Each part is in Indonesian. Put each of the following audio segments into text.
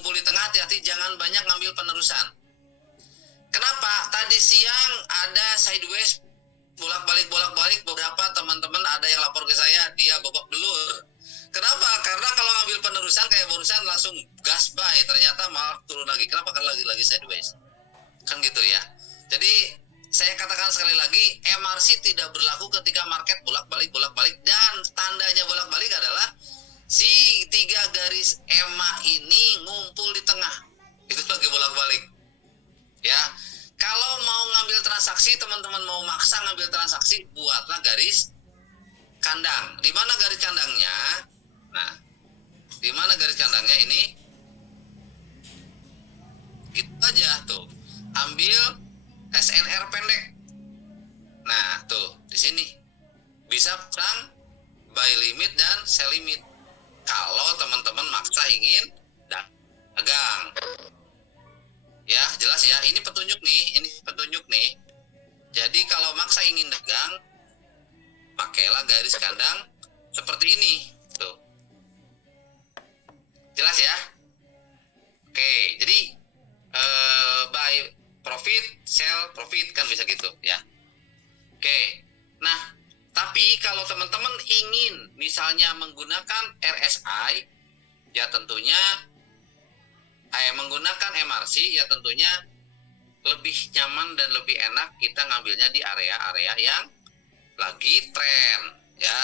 ngumpul di tengah, hati-hati jangan banyak ngambil penerusan. Kenapa? Tadi siang ada sideways bolak-balik beberapa teman-teman ada yang lapor ke saya dia babak belur. Kenapa? Karena kalau ngambil penerusan kayak barusan langsung gas buy, ternyata malah turun lagi. Kenapa? Karena lagi sideways. Kan gitu ya. Jadi saya katakan sekali lagi, MRC tidak berlaku ketika market bolak-balik dan tandanya bolak-balik adalah si 3 garis EMA ini ngumpul di tengah. Itu lagi bolak-balik. Ya. Kalau mau ngambil transaksi, teman-teman mau maksa ngambil transaksi, buatlah garis kandang. Di mana garis kandangnya? Nah, di mana garis kandangnya ini? Gitu aja tuh. Ambil SNR pendek. Nah, tuh di sini bisa perang buy limit dan sell limit. Kalau teman-teman maksa ingin dagang. Ya, jelas ya. Ini petunjuk nih. Jadi kalau maksa ingin dagang, pakailah garis kandang seperti ini. Tuh. Jelas ya? Oke, jadi buy profit, sell profit kan bisa gitu ya. Oke. Nah, tapi kalau teman-teman ingin misalnya menggunakan RSI, ya tentunya menggunakan MRC, ya tentunya lebih nyaman dan lebih enak kita ngambilnya di area-area yang lagi tren ya,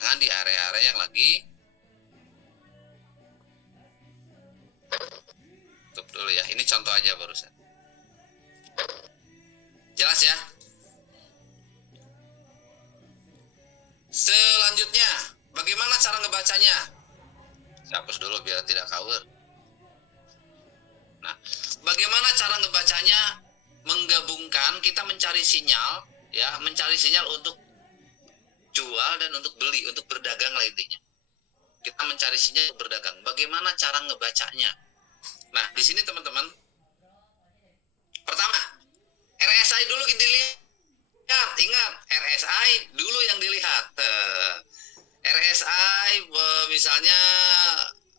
jangan di area-area yang lagi. Tutup dulu ya, ini contoh aja barusan. Jelas ya? Selanjutnya, bagaimana cara ngebacanya? Saya hapus dulu biar tidak cover. Nah, bagaimana cara ngebacanya? Menggabungkan, kita mencari sinyal, ya, mencari sinyal untuk jual dan untuk beli, untuk berdagang lah intinya. Kita mencari sinyal untuk berdagang. Bagaimana cara ngebacanya? Nah, di sini teman-teman, pertama, RSI dulu dilihat. Ingat, RSI dulu yang dilihat. RSI misalnya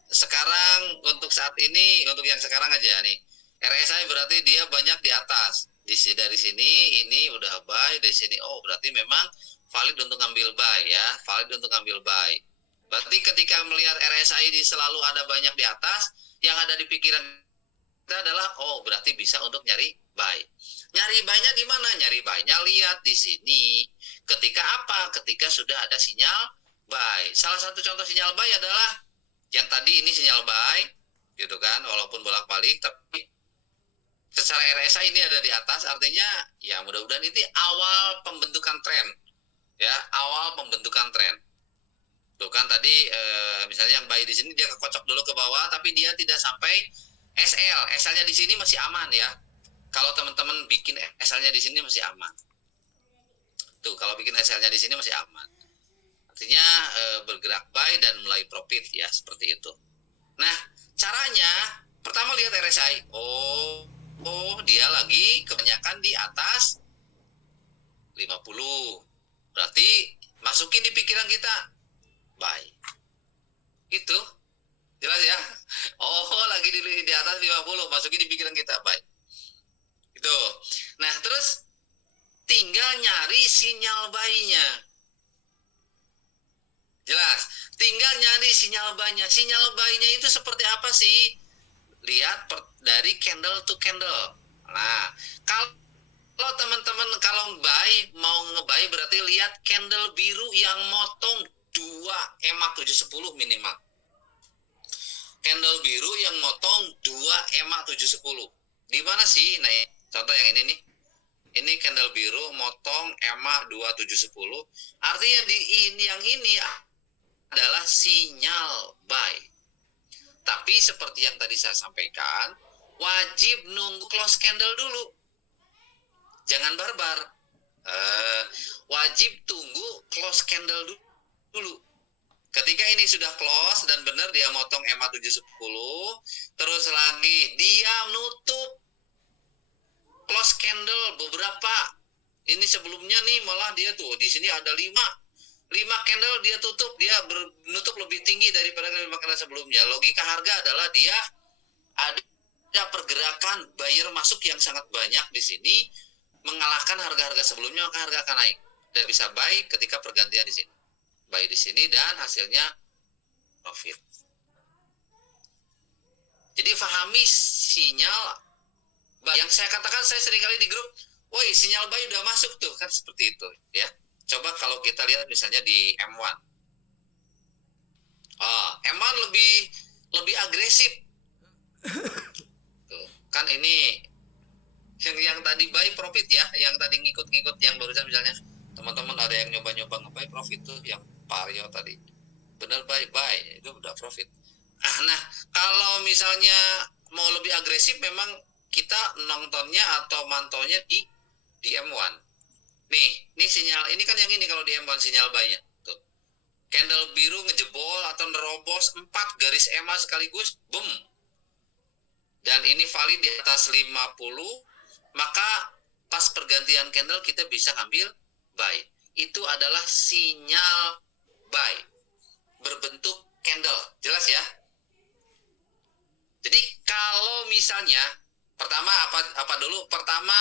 sekarang untuk saat ini, untuk yang sekarang aja nih, RSI berarti dia banyak di atas. Dari sini ini udah buy, dari sini oh berarti memang valid untuk ambil buy ya, valid untuk ambil buy. Berarti ketika melihat RSI ini selalu ada banyak di atas, yang ada di pikiran kita adalah oh berarti bisa untuk nyari buy. Nyari buy-nya di mana? Nyari buy-nya lihat di sini. Ketika apa? Ketika sudah ada sinyal buy. Salah satu contoh sinyal buy adalah yang tadi ini sinyal buy, gitu kan? Walaupun bolak-balik, tapi secara RSI ini ada di atas, artinya ya mudah-mudahan ini awal pembentukan tren, ya awal pembentukan tren. Tuh kan tadi misalnya yang buy di sini dia kekocok dulu ke bawah, tapi dia tidak sampai SL. SL-nya di sini masih aman ya. Kalau teman-teman bikin SL-nya di sini masih aman. Tuh, kalau bikin SL-nya di sini masih aman. Artinya bergerak buy dan mulai profit ya, seperti itu. Nah, caranya pertama lihat RSI. Oh, dia lagi kebanyakan di atas 50. Berarti masukin di pikiran kita buy. Itu jelas ya. Oh, lagi di atas 50, masukin di pikiran kita buy. Itu. Nah, terus tinggal nyari sinyal buy-nya. Jelas. Tinggal nyari sinyal buy-nya. Sinyal buy-nya itu seperti apa sih? Lihat dari candle to candle. Nah, kalau teman-teman kalau buy, mau nge-buy berarti lihat candle biru yang motong 2 EMA 710 minimal. Candle biru yang motong 2 EMA 710. Di mana sih? Nah, contoh yang ini nih. Ini candle biru motong EMA 2710. Artinya yang ini adalah sinyal buy. Tapi seperti yang tadi saya sampaikan, wajib nunggu close candle dulu. Jangan barbar. Wajib tunggu close candle dulu. Ketika ini sudah close dan benar dia motong EMA 710, terus lagi dia nutup close candle beberapa. Ini sebelumnya nih malah dia tuh di sini ada 5 candle dia tutup, dia menutup lebih tinggi daripada 5 candle sebelumnya. Logika harga adalah dia ada pergerakan buyer masuk yang sangat banyak di sini, mengalahkan harga-harga sebelumnya, maka harga akan naik. Dan bisa buy ketika pergantian di sini. Buy di sini dan hasilnya profit. Jadi pahami sinyal buy. Yang saya katakan, saya seringkali di grup, woi sinyal buy udah masuk tuh, kan seperti itu ya. Coba kalau kita lihat misalnya di M1. M1 lebih agresif. Tuh, kan ini yang tadi buy profit ya, yang tadi ngikut-ngikut yang barusan misalnya teman-teman ada yang nyoba-nyoba nge-buy profit tuh, yang Vario tadi. Bener buy itu udah profit. Nah, kalau misalnya mau lebih agresif memang kita nontonnya atau mantaunya di M1. Nih sinyal, ini kan yang ini kalau di M1 sinyal buy-nya. Tuh. Candle biru ngejebol atau nerobos 4 garis EMA sekaligus, boom. Dan ini valid di atas 50, maka pas pergantian candle kita bisa ngambil buy. Itu adalah sinyal buy berbentuk candle. Jelas ya? Jadi kalau misalnya pertama apa dulu? Pertama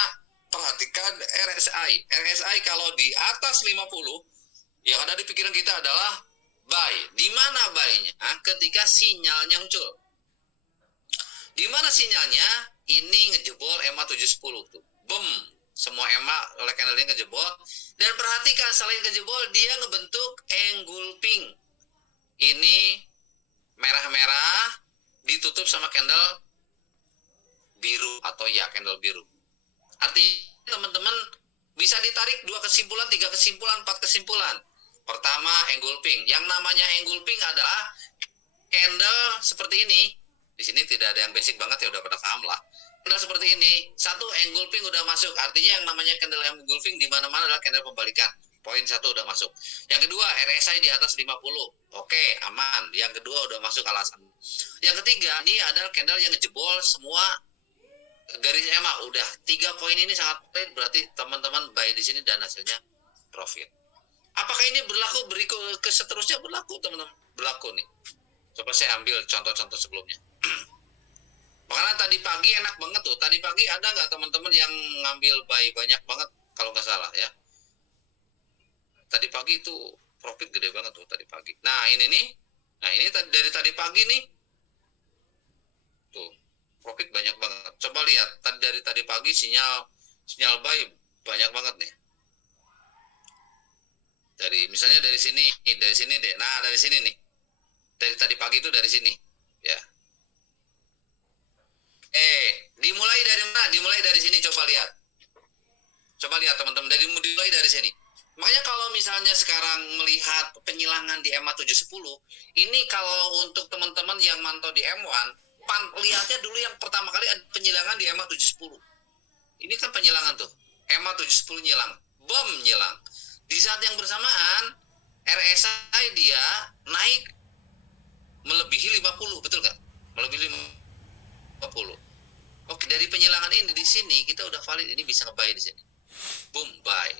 perhatikan RSI. RSI kalau di atas 50 yang ada di pikiran kita adalah buy. Di mana buy-nya? Ketika sinyalnya muncul. Di mana sinyalnya? Ini ngejebol EMA 710 tuh. Boom. Semua EMA oleh candle-nya ngejebol. Dan perhatikan selain ngejebol dia ngebentuk engulfing. Ini merah-merah ditutup sama candle biru atau ya candle biru. Artinya teman-teman bisa ditarik 2 kesimpulan, 3 kesimpulan, 4 kesimpulan. Pertama, engulfing. Yang namanya engulfing adalah candle seperti ini. Di sini tidak ada yang basic banget ya, udah pada paham lah. Candle seperti ini, satu engulfing udah masuk. Artinya yang namanya candle engulfing di mana-mana adalah candle pembalikan. Poin 1 udah masuk. Yang kedua, RSI di atas 50. Oke, aman. Yang kedua udah masuk alasan. Yang ketiga, ini adalah candle yang ngejebol semua garis EMA. Udah 3 poin ini sangat penting, berarti teman-teman buy di sini dan hasilnya profit. Apakah ini berlaku berikut ke seterusnya? Berlaku teman-teman. Berlaku nih. Coba saya ambil contoh-contoh sebelumnya. Makanya tadi pagi enak banget tuh. Tadi pagi ada nggak teman-teman yang ngambil buy banyak banget kalau nggak salah ya. Tadi pagi itu profit gede banget tuh tadi pagi. Nah ini nih. Nah ini dari tadi pagi nih. Tuh. Profit banyak banget. Coba lihat. Dari tadi pagi sinyal buy banyak banget nih. Misalnya dari sini deh. Nah dari sini nih. Dari tadi pagi itu dari sini, ya. Dimulai dari mana? Dimulai dari sini, coba lihat. Coba lihat teman-teman, dimulai dari sini. Makanya kalau misalnya sekarang melihat penyilangan di EMA 710, ini kalau untuk teman-teman yang mantau di M1, lihatnya dulu yang pertama kali ada penyilangan di EMA 710. Ini kan penyilangan tuh, EMA 710 nyilang, bom nyilang. Di saat yang bersamaan, RSI dia naik melebihi 50, betul kan? Melebihi 50. Oke, dari penyilangan ini di sini kita udah valid, ini bisa nge-buy di sini. Boom, buy.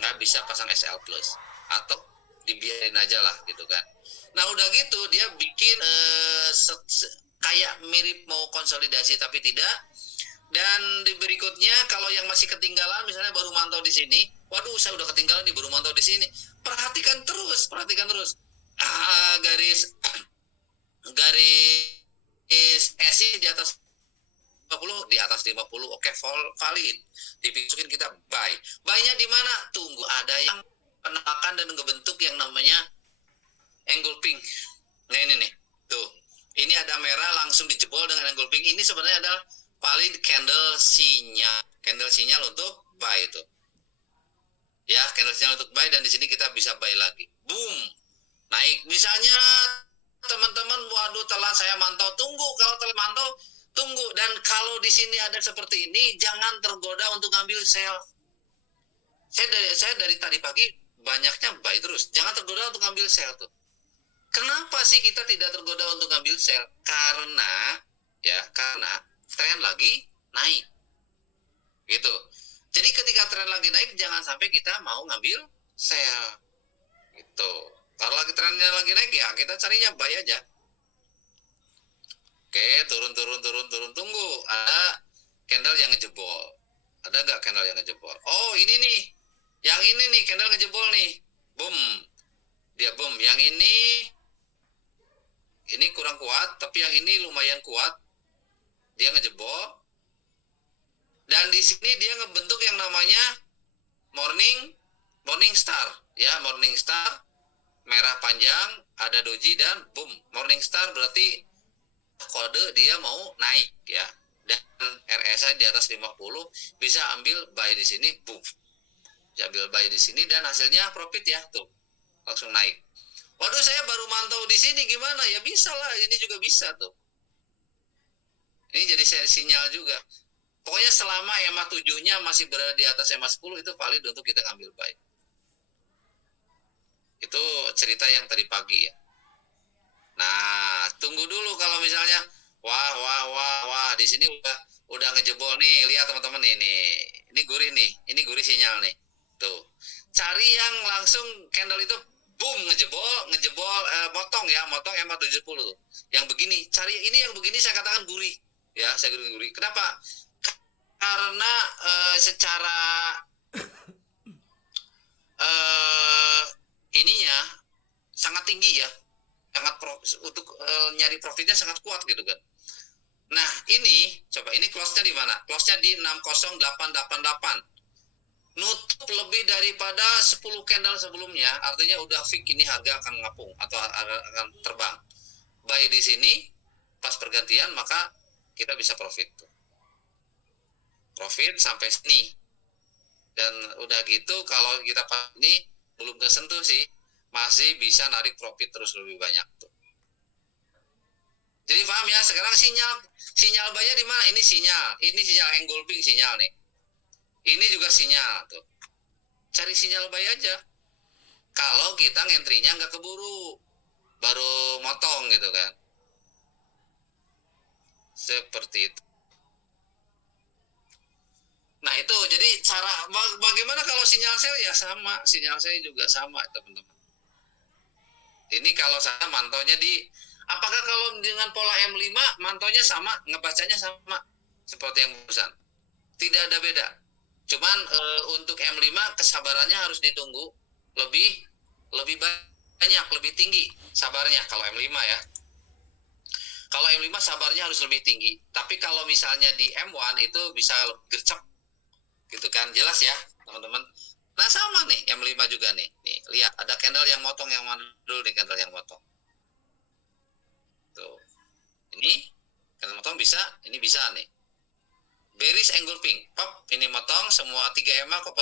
Nggak bisa pasang SL plus atau dibiarin aja lah gitu kan. Nah, udah gitu dia bikin kayak mirip mau konsolidasi tapi tidak. Dan di berikutnya kalau yang masih ketinggalan misalnya baru mantau di sini, waduh saya udah ketinggalan nih baru mantau di sini. Perhatikan terus. Garis SI di atas 50, di atas 50, oke, valid. Dimasukin kita buy. Buy-nya di mana? Tunggu ada yang penakan dan ngebentuk yang namanya engulfing. Nah ini nih, tuh. Ini ada merah langsung dijebol dengan engulfing. Ini sebenarnya adalah valid candle sinyal untuk buy itu. Ya, candle sinyal untuk buy dan di sini kita bisa buy lagi. Boom. Naik. Misalnya teman-teman, waduh telat saya mantau, tunggu. Kalau telat mantau, tunggu. Dan kalau di sini ada seperti ini, jangan tergoda untuk ngambil sell. Saya dari tadi pagi banyaknya buy terus. Jangan tergoda untuk ngambil sell tuh. Kenapa sih kita tidak tergoda untuk ngambil sell? Karena tren lagi naik. Gitu. Jadi ketika tren lagi naik, jangan sampai kita mau ngambil sell. Gitu. Kalau lagi trennya lagi naik ya kita carinya buy aja. Oke, turun tunggu, ada candle yang ngejebol. Ada nggak candle yang ngejebol? Oh, ini nih, yang ini nih candle ngejebol nih, boom, dia boom. Yang ini kurang kuat, tapi yang ini lumayan kuat, dia ngejebol. Dan di sini dia ngebentuk yang namanya morning star, ya, morning star, merah panjang, ada doji dan boom, morning star berarti kode dia mau naik, ya. Dan RSI di atas 50 bisa ambil buy di sini, boom, bisa ambil buy di sini dan hasilnya profit, ya, tuh langsung naik. Waduh, saya baru mantau di sini, gimana ya? Bisa lah, ini juga bisa tuh. Ini jadi sinyal juga. Pokoknya selama EMA 7-nya masih berada di atas EMA 10 itu valid untuk kita ngambil buy. Itu cerita yang tadi pagi, ya. Nah, tunggu dulu kalau misalnya wah di sini udah ngejebol nih. Lihat teman-teman ini gurih nih. Ini gurih sinyal nih. Tuh. Cari yang langsung candle itu boom ngejebol motong EMA 70 tuh. Yang begini, cari ini yang begini saya katakan gurih. Ya, saya gurih. Kenapa? Karena secara ininya sangat tinggi, ya. Sangat untuk nyari profitnya sangat kuat gitu kan. Nah, ini coba ini close-nya di mana? Close-nya di 60888. Nutup lebih daripada 10 candle sebelumnya, artinya udah fix ini harga akan ngapung atau akan terbang. Buy di sini pas pergantian maka kita bisa profit tuh. Profit sampai sini. Dan udah gitu kalau kita ini belum tersentuh sih, masih bisa narik profit terus lebih banyak tuh. Jadi paham ya, sekarang sinyal buy-nya di mana? Ini sinyal engulfing sinyal nih. Ini juga sinyal tuh. Cari sinyal buy aja. Kalau kita ngentrinya nggak keburu, baru motong gitu kan. Seperti itu. Nah itu, jadi cara bagaimana kalau sinyal sell ya sama, sinyal saya juga sama teman-teman. Ini kalau saya mantaunya apakah kalau dengan pola M5 mantaunya sama, ngebacanya sama seperti yang barusan? Tidak ada beda. Cuman untuk M5 kesabarannya harus ditunggu lebih banyak, lebih tinggi sabarnya kalau M5 ya. Kalau M5 sabarnya harus lebih tinggi. Tapi kalau misalnya di M1 itu bisa gercep gitu kan, jelas ya teman-teman. Nah sama nih M5 juga nih lihat ada candle yang motong, yang mana dulu nih candle yang motong tuh. Ini candle motong bisa, ini bisa nih bearish engulfing, pop, ini motong semua 3 EMA kok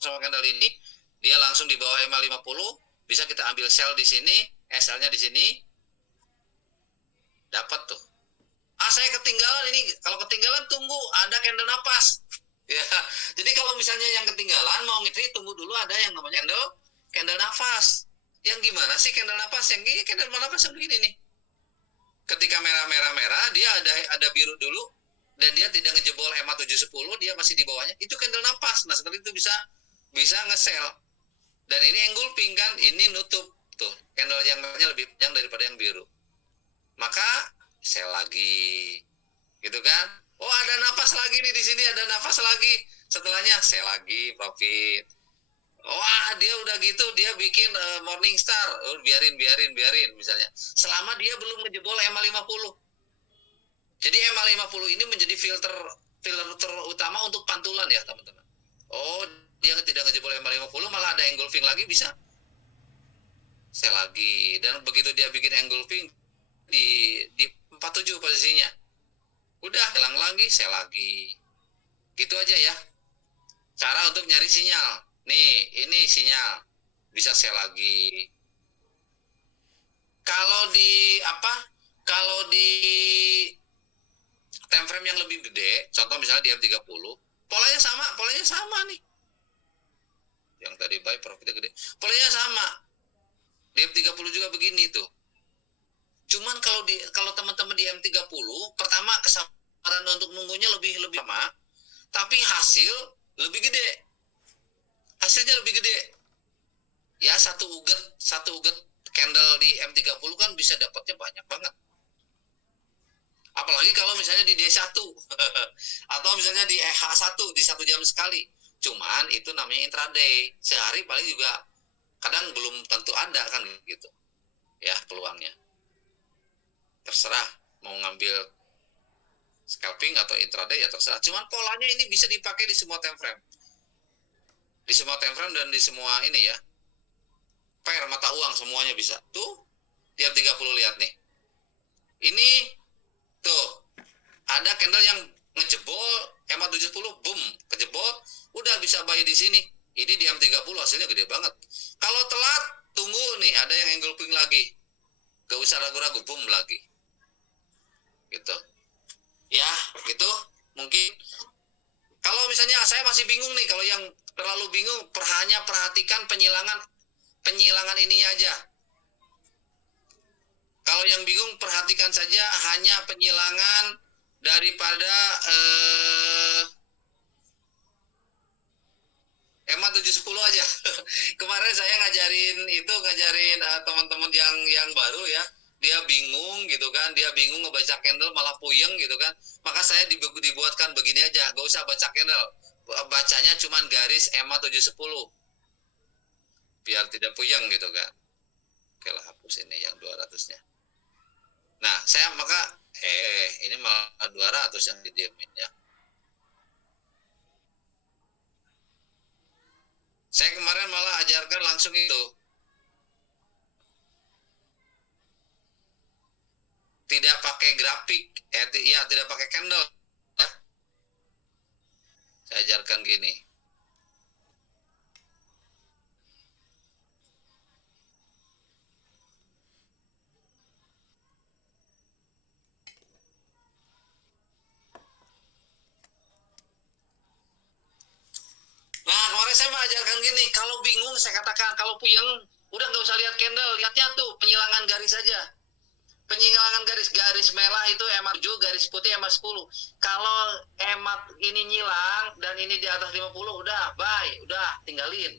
sama candle ini, dia langsung di bawah EMA 50, bisa kita ambil sell di sini, SL-nya di sini, dapat tuh. Saya ketinggalan ini, kalau ketinggalan tunggu ada candle napas. Ya, jadi kalau misalnya yang ketinggalan mau ngitri, tunggu dulu ada yang namanya candle nafas. Yang gimana sih candle nafas? Yang gini candle nafas yang begini nih. Ketika merah, dia ada biru dulu dan dia tidak ngejebol EMA 710, dia masih di bawahnya. Itu candle nafas. Nah, setelah itu bisa nge-sell. Dan ini engulfing kan, ini nutup tuh. Candle yang merahnya lebih panjang daripada yang biru. Maka sell lagi. Gitu kan? Oh, ada nafas lagi nih di sini, ada nafas lagi. Setelahnya sell lagi, profit. Wah, dia udah gitu, dia bikin morning star. Oh, biarin misalnya. Selama dia belum ngejebol EMA 50. Jadi EMA 50 ini menjadi filter utama untuk pantulan ya, teman-teman. Oh, dia tidak ngejebol EMA 50, malah ada engulfing lagi, bisa sell lagi. Dan begitu dia bikin engulfing di 47 posisinya. Udah, hilang lagi, sell lagi. Gitu aja ya. Cara untuk nyari sinyal. Nih, ini sinyal. Bisa sell lagi. Kalau di time frame yang lebih gede, contoh misalnya di M30, polanya sama nih. Yang tadi buy profitnya gede. Polanya sama. Di M30 juga begini tuh. Cuman kalau teman-teman di M30, pertama kesabaran untuk nunggunya lebih lama, tapi hasil lebih gede. Hasilnya lebih gede. Ya, satu uget candle di M30 kan bisa dapatnya banyak banget. Apalagi kalau misalnya di D1 atau misalnya di H1 di 1 jam sekali. Cuman itu namanya intraday. Sehari paling juga kadang belum tentu ada kan gitu. Ya, peluangnya. Terserah mau ngambil scalping atau intraday ya terserah. Cuman polanya ini bisa dipakai di semua time frame. Di semua time frame dan di semua ini ya. Pair mata uang semuanya bisa. Tuh, tiap 30 lihat nih. Ini tuh ada candle yang ngejebol EMA 70, boom, kejebol, udah bisa buy di sini. Ini di M30 hasilnya gede banget. Kalau telat, tunggu nih, ada yang engulfing lagi. Gak usah ragu-ragu, boom lagi. Gitu. Ya, gitu. Mungkin kalau misalnya saya masih bingung nih, kalau yang terlalu bingung, hanya perhatikan penyilangan ininya aja. Kalau yang bingung, perhatikan saja hanya penyilangan daripada EMA 710 aja. Kemarin saya ngajarin teman-teman yang baru ya. Dia bingung gitu kan, dia bingung ngebaca candle malah puyeng gitu kan. Maka saya dibuatkan begini aja, gak usah baca candle. Bacanya cuman garis EMA 710. Biar tidak puyeng gitu kan. Oke lah, hapus ini yang 200-nya. Nah, saya maka ini malah 200 yang didiemin ya. Saya kemarin malah ajarkan langsung itu. Tidak pakai grafik, tidak pakai candle ya. Saya ajarkan gini. Nah, kemarin saya mengajarkan gini, kalau bingung saya katakan, kalau puyeng, udah nggak usah lihat candle, lihatnya tuh penyilangan garis saja. Penyilangan garis merah itu EMA 7, garis putih EMA 10. Kalau EMA ini nyilang dan ini di atas 50, udah bye, udah tinggalin.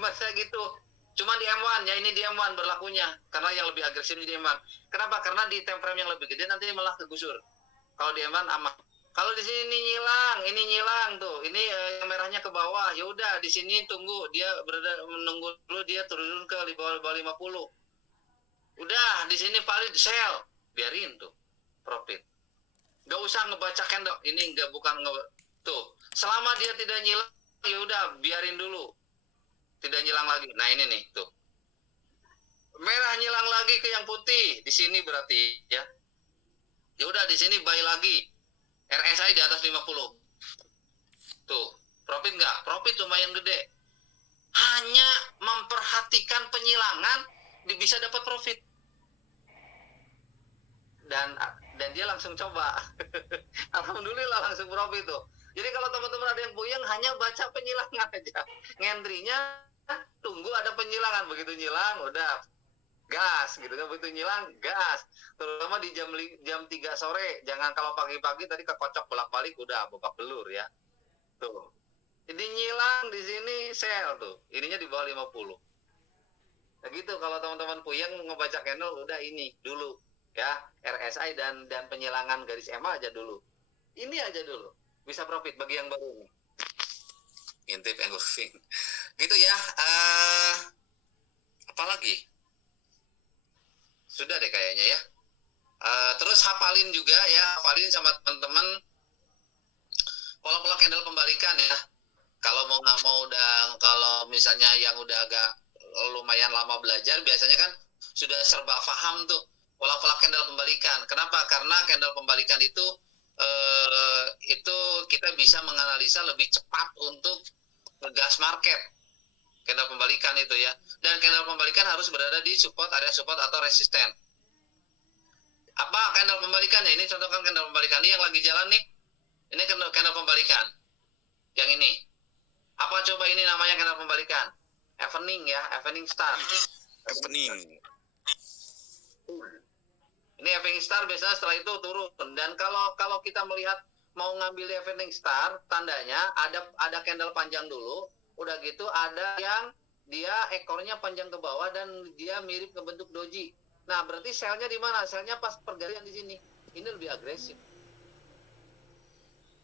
Masa gitu. Cuma di M1, ya ini di M1 berlakunya. Karena yang lebih agresif di M1. Kenapa? Karena di time frame yang lebih gede nanti malah kegusur. Kalau di M1 aman. Kalau di sini ini nyilang tuh. Ini yang merahnya ke bawah. Ya udah di sini tunggu dia menunggu dulu dia turun ke bawah 50. Udah di sini valid sell. Biarin tuh profit. Gak usah ngebaca candle. Ini bukan tuh. Selama dia tidak nyilang ya udah biarin dulu. Tidak nyilang lagi. Nah ini nih tuh. Merah nyilang lagi ke yang putih. Di sini berarti ya. Ya udah di sini buy lagi. RSI di atas 50. Tuh, profit nggak? Profit lumayan gede. Hanya memperhatikan penyilangan bisa dapat profit. Dan dia langsung coba. Alhamdulillah langsung profit tuh. Jadi kalau teman-teman ada yang puyeng hanya baca penyilangan aja. Ngendrinya tunggu ada penyilangan, begitu nyilang udah gas gitu kan, begitu nyilang gas, terutama di jam 3 sore. Jangan kalau pagi-pagi tadi kekocok bolak-balik udah babak belur ya. Tuh. Jadi nyilang di sini sell tuh. Ininya di bawah 50. Nah gitu kalau teman-teman puyeng ngebaca candle udah ini dulu ya, RSI dan penyilangan garis EMA aja dulu. Ini aja dulu. Bisa profit bagi yang baru nih. Intip engulfing. Gitu ya. Apalagi? Sudah deh kayaknya ya. Terus hafalin juga ya, hafalin sama teman-teman pola-pola candle pembalikan ya. Kalau kalau misalnya yang udah agak lumayan lama belajar, biasanya kan sudah serba paham tuh pola-pola candle pembalikan. Kenapa? Karena candle pembalikan itu kita bisa menganalisa lebih cepat untuk ngegas market. Candle pembalikan itu ya. Dan candle pembalikan harus berada di support, area support atau resisten. Apa candle pembalikannya? Ini contohkan candle pembalikan ini yang lagi jalan nih. Ini candle pembalikan. Yang ini. Apa coba ini namanya candle pembalikan? Evening ya, evening star. Evening. Ini evening star biasanya setelah itu turun. Dan kalau kita melihat mau ngambil evening star, tandanya ada candle panjang dulu. Udah gitu ada yang dia ekornya panjang ke bawah dan dia mirip ke bentuk doji. Nah, berarti selnya di mana? Selnya pas pergalian di sini. ini lebih agresif.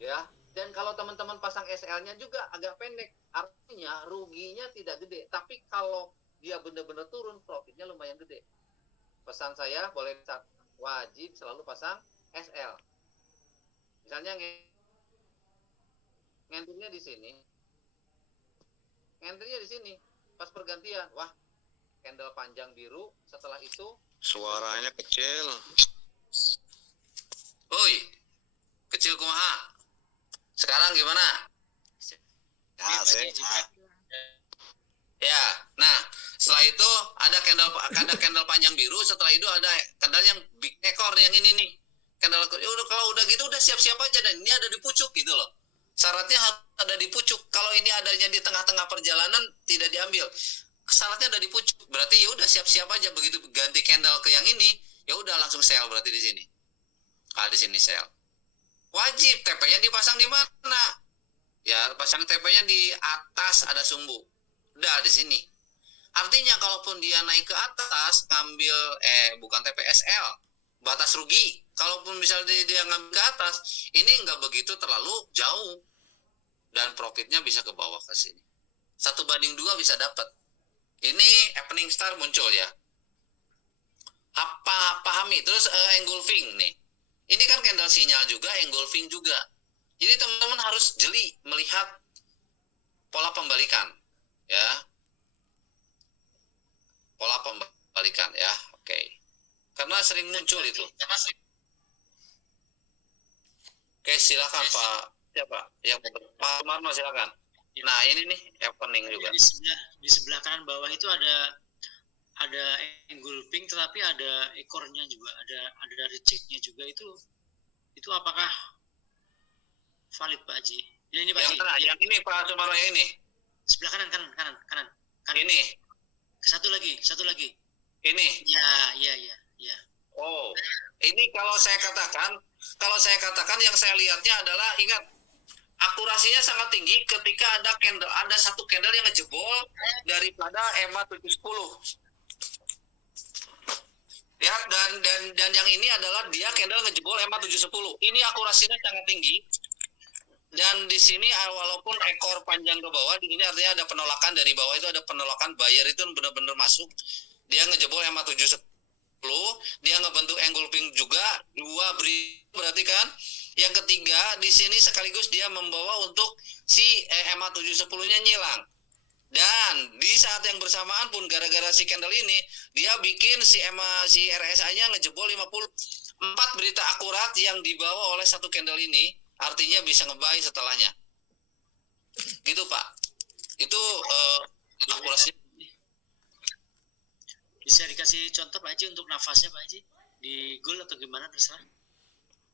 Ya, dan kalau teman-teman pasang SL-nya juga agak pendek, artinya ruginya tidak gede. Tapi kalau dia benar-benar turun, profitnya lumayan gede. Pesan saya boleh wajib selalu pasang SL. Misalnya ngentrinya di sini, pas pergantian, wah candle panjang biru, setelah itu suaranya kecil. Oi, kecil kumaha. Sekarang gimana? Ya, nah setelah itu ada candle panjang biru, setelah itu ada candle yang big ekor yang ini nih. Candle kalau udah gitu udah siap-siap aja, dan ini ada di pucuk gitu loh. Syaratnya harus ada di pucuk. Kalau ini adanya di tengah-tengah perjalanan tidak diambil. Syaratnya ada di pucuk. Berarti ya udah siap-siap aja, begitu ganti candle ke yang ini, ya udah langsung sell berarti di sini. Di sini sell. Wajib TP-nya dipasang di mana? Ya, pasang TP-nya di atas ada sumbu. Udah di sini. Artinya kalaupun dia naik ke atas ngambil bukan TPSL, batas rugi. Kalaupun misalnya dia ngambil ke atas, ini nggak begitu terlalu jauh dan profitnya bisa ke bawah ke sini. 1:2 bisa dapat. Ini opening star muncul ya. Apa pahami? Terus engulfing nih. Ini kan candle sinyal juga, engulfing juga. Jadi teman-teman harus jeli melihat pola pembalikan, ya. Pola pembalikan ya, oke. Karena sering muncul itu. Oke, silakan Pak. Siapa? Yang Pak Marno silakan. Nah ini nih opening juga. Di sebelah kanan bawah itu ada engulfing, tetapi ada ekornya juga, ada rejectnya juga. Itu apakah valid Pak Haji? Ini Pak Haji. Yang ini Pak Sumarno ini. Sebelah kanan. Ini. Satu lagi. Ini. Ya. Oh, ini kalau saya katakan yang saya lihatnya adalah, ingat, akurasinya sangat tinggi ketika ada satu candle yang ngejebol daripada EMA 710. Ya, dan yang ini adalah dia candle ngejebol EMA 710. Ini akurasinya sangat tinggi. Dan di sini walaupun ekor panjang ke bawah, di sini artinya ada penolakan dari bawah, itu ada penolakan, buyer itu benar-benar masuk. Dia ngejebol EMA 710, dia ngebentuk engulfing juga, 2 berarti kan. Yang ketiga, di sini sekaligus dia membawa untuk si EMA 710-nya nyilang. Dan di saat yang bersamaan pun gara-gara si candle ini, dia bikin si RSI-nya ngejebol 54 berita akurat yang dibawa oleh satu candle ini, artinya bisa nge-buy setelahnya. Gitu Pak. Itu akurasinya. Bisa dikasih contoh Pak Haji untuk nafasnya Pak Haji? Di gold atau gimana terserah?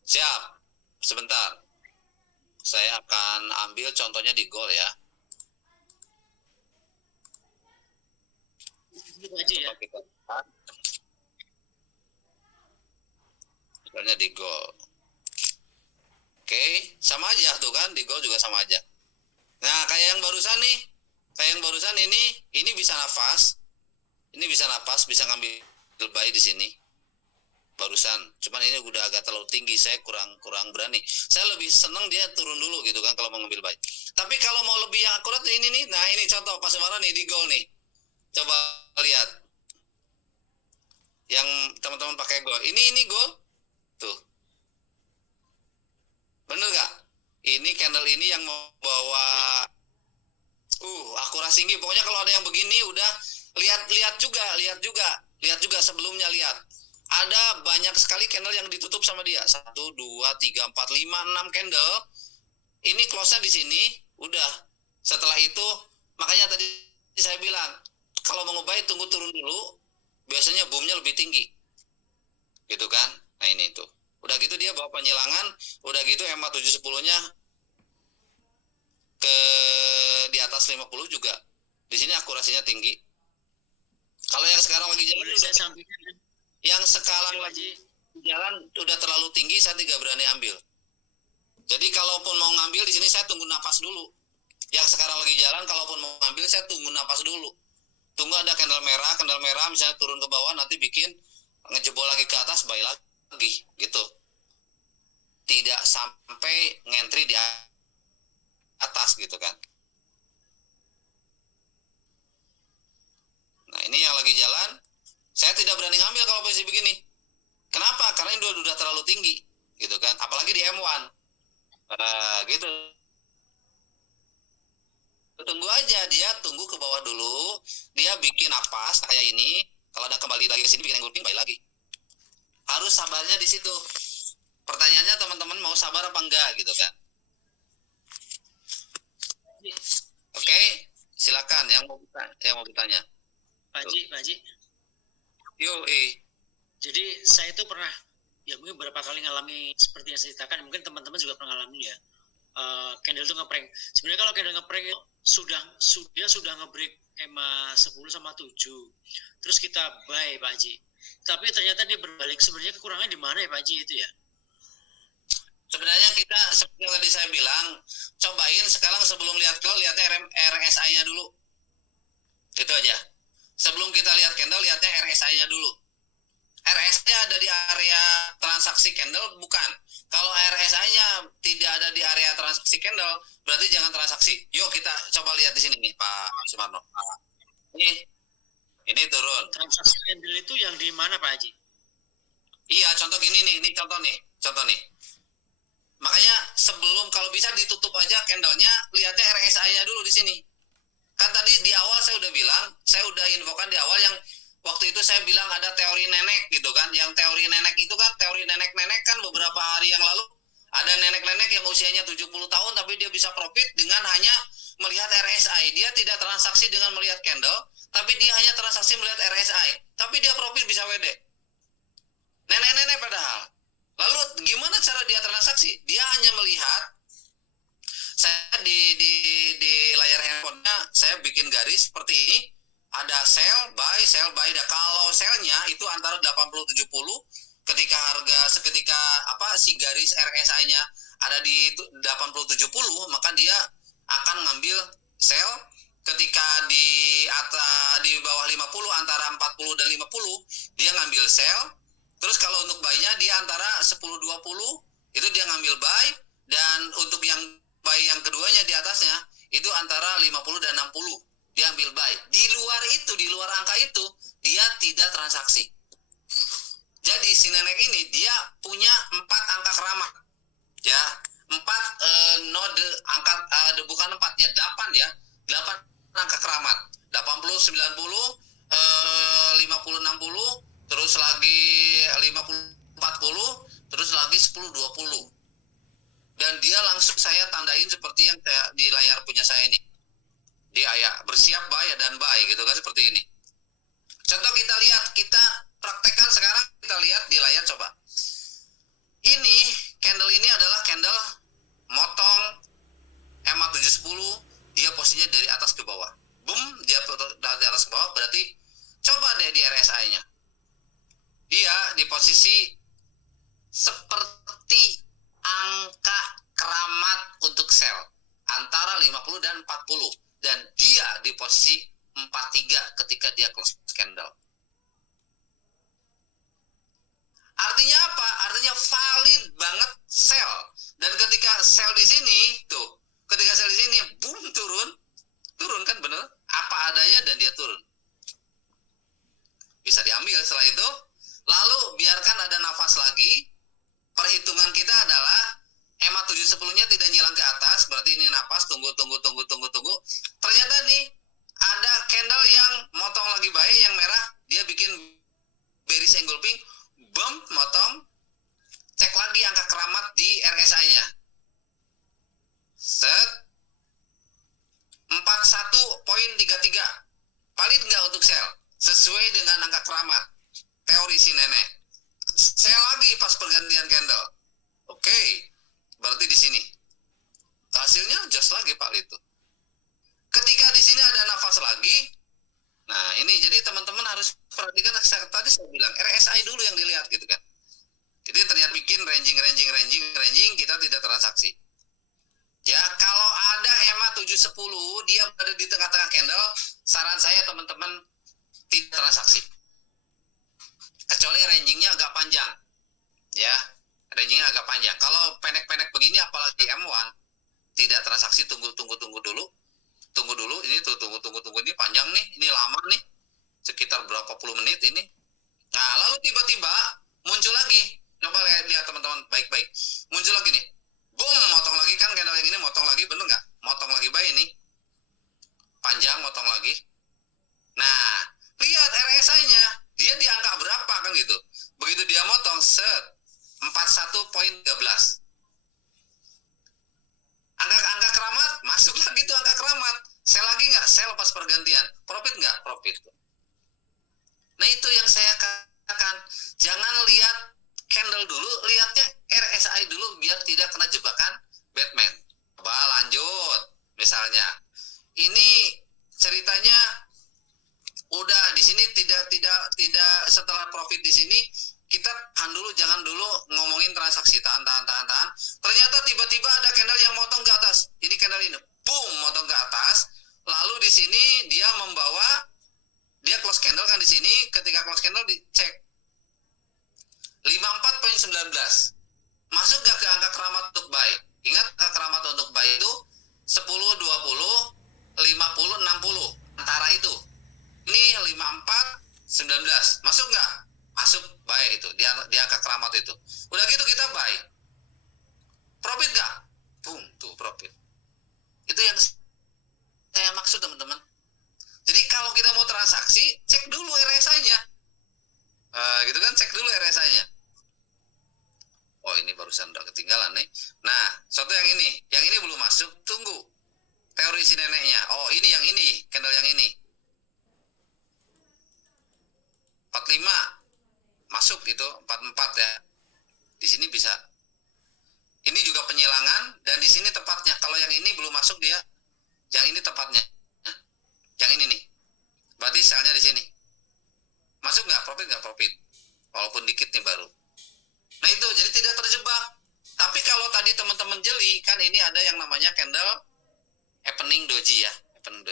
Siap. Sebentar. Saya akan ambil contohnya di gold ya. Ini Pak Haji ya. Misalnya di gold. Oke, sama aja tuh kan, di gold juga sama aja. Nah, kayak yang barusan nih. Ini bisa nafas. Ini bisa nafas, bisa ngambil buy di sini. Barusan, cuman ini udah agak terlalu tinggi, saya kurang berani. Saya lebih seneng dia turun dulu gitu kan kalau mau ngambil buy. Tapi kalau mau lebih yang akurat ini nih, nah ini contoh Pak Sumarno nih di gold nih. Coba lihat. Yang teman-teman pakai gold. Ini gold. Tuh. Bener gak? Ini candle ini yang membawa akurasi tinggi. Pokoknya kalau ada yang begini udah lihat juga sebelumnya lihat. Ada banyak sekali candle yang ditutup sama dia. 1 2 3 4 5 6 candle. Ini close-nya di sini udah. Setelah itu makanya tadi saya bilang kalau mau nge-buy tunggu turun dulu. Biasanya boomnya lebih tinggi. Gitu kan? Nah ini tuh. Udah gitu dia bawa penyilangan, udah gitu EMA 710-nya ke di atas 50 juga. Di sini akurasinya tinggi. Kalau yang sekarang lagi jalan yang sekarang lagi jalan udah terlalu tinggi, saya tidak berani ambil. Jadi kalaupun mau ngambil di sini saya tunggu napas dulu. Yang sekarang lagi jalan kalaupun mau ngambil saya tunggu napas dulu. Tunggu ada candle merah misalnya turun ke bawah, nanti bikin ngejebol lagi ke atas, buy lagi gitu. sampai ngentri di atas gitu kan. Nah ini yang lagi jalan, saya tidak berani ngambil kalau posisi begini. Kenapa? Karena ini udah terlalu tinggi gitu kan, apalagi di M1 gitu. Tunggu aja, dia tunggu ke bawah dulu, dia bikin napas kayak ini, kalau ada kembali lagi ke sini bikin engulfing balik lagi. Harus sabarnya di situ. Pertanyaannya teman-teman mau sabar apa enggak gitu kan. Oke, silakan yang mau bertanya. Pak Haji. Yuk, Jadi saya itu pernah, ya mungkin beberapa kali ngalami seperti yang saya ceritakan, mungkin teman-teman juga pernah ngalamin ya. Candle itu ngeprank. Sebenarnya kalau candle ngeprank sudah ngebreak EMA 10 sama 7. Terus kita buy Pak Haji. Tapi ternyata dia berbalik. Sebenarnya kekurangannya di mana ya Pak Haji itu ya? Sebenarnya kita seperti yang tadi saya bilang, cobain sekarang sebelum lihat candle, lihatnya RSI-nya dulu. Itu aja. Sebelum kita lihat candle, lihatnya RSI-nya dulu. RSI-nya ada di area transaksi candle, bukan. Kalau RSI-nya tidak ada di area transaksi candle, berarti jangan transaksi. Yuk kita coba lihat di sini nih Pak Sumarno. Ini turun. Transaksi candle itu yang di mana Pak Haji? Iya, contoh gini nih, ini contoh nih. Makanya sebelum, kalau bisa ditutup aja candlenya, lihatnya RSI-nya dulu di sini. Kan tadi di awal saya udah bilang, saya udah infokan di awal yang waktu itu saya bilang ada teori nenek gitu kan. Yang teori nenek itu kan, teori nenek-nenek kan beberapa hari yang lalu ada nenek-nenek yang usianya 70 tahun tapi dia bisa profit dengan hanya melihat RSI. Dia tidak transaksi dengan melihat candle, tapi dia hanya transaksi melihat RSI. Tapi dia profit bisa WD. Nenek-nenek padahal. Lalu gimana cara dia transaksi? Dia hanya melihat, saya di layar handphonenya saya bikin garis seperti ini, ada sell buy. Dan kalau sellnya itu antara 80-70, ketika si garis RSI-nya ada di 80-70, maka dia akan ngambil sell. Ketika di bawah 50, antara 40 dan 50, dia ngambil sell. Terus kalau untuk buy-nya dia antara 10-20 itu dia ngambil buy, dan untuk yang buy yang keduanya di atasnya itu antara 50 dan 60 dia ambil buy. Di luar angka itu dia tidak transaksi. Jadi si nenek ini dia punya 4 angka keramat. Ya, 4 node angka bukan 4 ya, 8 ya. 8 angka keramat. 80 90 50 60 terus lagi 50 40 terus lagi 10 20. Dan dia langsung saya tandain seperti yang di layar punya saya ini. Dia ya bersiap buy dan buy gitu kan, seperti ini. Contoh kita lihat, kita praktekkan sekarang, kita lihat di layar coba. Ini candle ini adalah candle motong EMA 710, dia posisinya dari atas ke bawah. Boom, dia dari atas ke bawah, berarti coba deh di RSI-nya. Dia di posisi seperti angka keramat untuk sell antara 50 dan 40, dan dia di posisi 43 ketika dia close candle. Artinya apa? Artinya valid banget sell. Dan ketika sell di sini tuh, ketika sell di sini boom, turun kan, bener? Apa adanya, dan dia turun. Bisa diambil setelah itu. Lalu biarkan ada nafas lagi. Perhitungan kita adalah EMA 710-nya tidak nyilang ke atas, berarti ini nafas, tunggu. Ternyata nih ada candle yang motong lagi baik, yang merah, dia bikin bearish engulfing, bump, motong, cek lagi angka keramat di RSI-nya. Set 41.33. Valid nggak untuk sell? Sesuai dengan angka keramat teori si nenek. Sell lagi pas pergantian candle. Oke. Berarti di sini hasilnya just lagi Pak itu. Ketika di sini ada nafas lagi, nah ini jadi teman-teman harus perhatikan, tadi saya bilang RSI dulu yang dilihat gitu kan. Jadi ternyata bikin ranging, kita tidak transaksi. Ya, kalau ada EMA 710 dia berada di tengah-tengah candle, saran saya teman-teman tidak transaksi. Kecuali rangingnya agak panjang. Ya, rangingnya agak panjang. Kalau pendek-pendek transaksi tunggu dulu ini tunggu ini panjang nih, ini lama nih, sekitar berapa puluh menit ini. Nah lalu tiba-tiba muncul lagi, coba lihat teman-teman baik-baik, muncul lagi nih, boom, motong lagi kan candle yang ini, motong lagi, bener nggak? Motong lagi buy ini, panjang motong lagi. Nah lihat RSI-nya, dia di angka berapa kan gitu. Begitu dia motong set 41.13. Angka keramat, masuk lagi tuh angka keramat. Sell lagi nggak? Sell pas pergantian. Profit nggak? Profit. Nah itu yang saya katakan, jangan lihat candle dulu, lihatnya RSI dulu biar tidak kena jebakan Batman. Coba lanjut, misalnya ini ceritanya udah di sini tidak setelah profit di sini kita jangan dulu ngomongin transaksi, tahan. Ternyata tiba-tiba ada candle yang motong ke atas. Ini candle ini, boom, motong ke atas. Lalu di sini dia close candle kan di sini. Ketika close candle dicek 54.19. Masuk gak ke angka keramat untuk buy? Ingat angka keramat untuk buy itu 10, 20, 50, 60. Antara itu. Ini 54, 19. Masuk nggak? Masuk, buy itu. Di angka keramat itu. Udah gitu kita buy. Profit nggak? Boom, tuh profit. Itu yang saya maksud teman-teman. Jadi kalau kita mau transaksi, cek dulu RSI-nya. Gitu kan, cek dulu RSI-nya. Oh ini barusan udah ketinggalan nih. Nah, satu yang ini belum masuk, tunggu. Teori si neneknya. Oh ini yang ini, candle yang ini. 45 masuk itu 44 ya. Di sini bisa. Ini juga penyilangan dan di sini tepatnya. Kalau yang ini belum masuk dia, yang ini tepatnya. Yang ini nih. Berarti selnya di sini. Masuk nggak? Profit nggak? Profit. Walaupun dikit nih baru. Nah itu jadi tidak terjebak. Tapi kalau tadi teman-teman jeli kan ini ada yang namanya candle happening doji ya, happening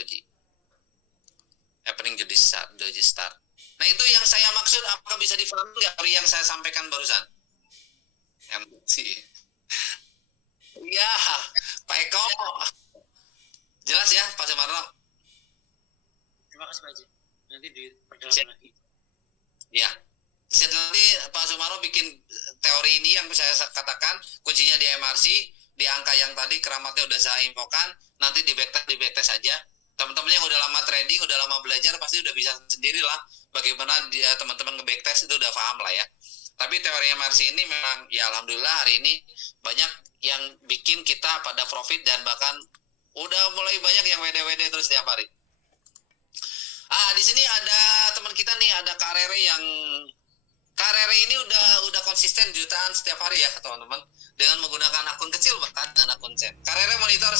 doji start. Nah itu yang saya maksud, apakah bisa difahami nggak dari yang saya sampaikan barusan? MC. Iya, Pak Eko. Jelas ya, Pak Sumarno? Terima kasih Pak Haji. Nanti diperdalam lagi. Ya. Nanti Pak Sumarno bikin teori ini yang saya katakan, kuncinya di MRC, di angka yang tadi keramatnya udah saya infokan, nanti di backtest saja. Teman-teman yang udah lama trading, udah lama belajar, pasti udah bisa sendiri lah bagaimana dia teman-teman nge-backtest itu udah paham lah ya. Tapi teori MRC ini memang ya alhamdulillah hari ini banyak yang bikin kita pada profit dan bahkan udah mulai banyak yang WD terus tiap hari. Di sini ada teman kita nih, ada Karere ini udah konsisten jutaan setiap hari ya teman-teman, dengan menggunakan akun kecil bahkan dengan akun chat. Karere monitor.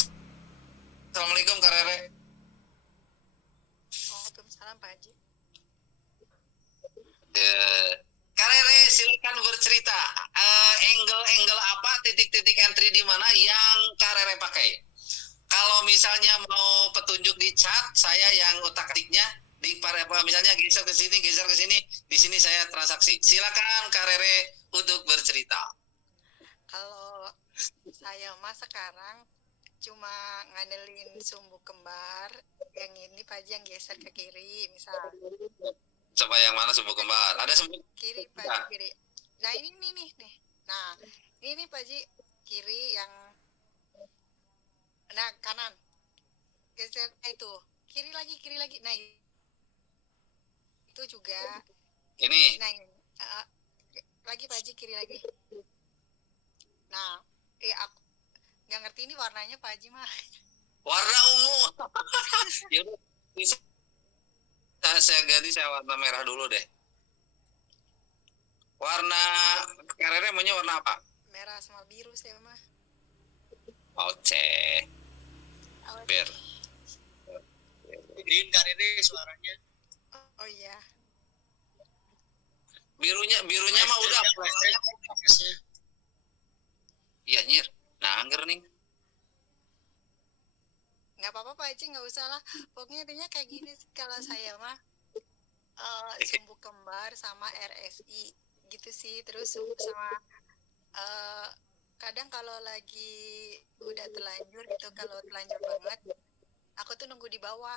Assalamualaikum Karere. Waalaikumsalam Pak Haji. Karere silakan bercerita. Angle apa, titik-titik entry di mana yang Karere pakai? Kalau misalnya mau petunjuk di chat, saya yang otak-atiknya misalnya geser ke sini, di sini saya transaksi. Silakan Karere untuk bercerita. Kalau saya mah sekarang cuma ngandelin sumbu kembar, yang ini Pak Haji yang geser ke kiri misal. Coba yang mana sumbu kembar? Ada sumbu kiri Pak Haji, kiri. Nah ini nih. Nah ini Pak Haji kiri yang, nah kanan geser itu kiri lagi. Nah itu juga ini. Nah ini lagi Pak Haji kiri lagi. Nah aku nggak ngerti ini warnanya Pak Haji mah. Warna ungu. Ya udah bisa. Saya ganti, saya warna merah dulu deh. Warna Karere maunya warna apa? Merah sama biru saya mah. Oce. Ber. Green Karere suaranya. Oh iya. Birunya mah udah. Iya nyir. Nah angger nih. Nggak apa-apa Pak Haji, nggak usah lah. Pokoknya intinya kayak gini kalau saya mah sumbu kembar sama RSI gitu sih. Terus sama kadang kadang kalau lagi udah terlanjur gitu, kalau terlanjur banget, aku tuh nunggu di bawah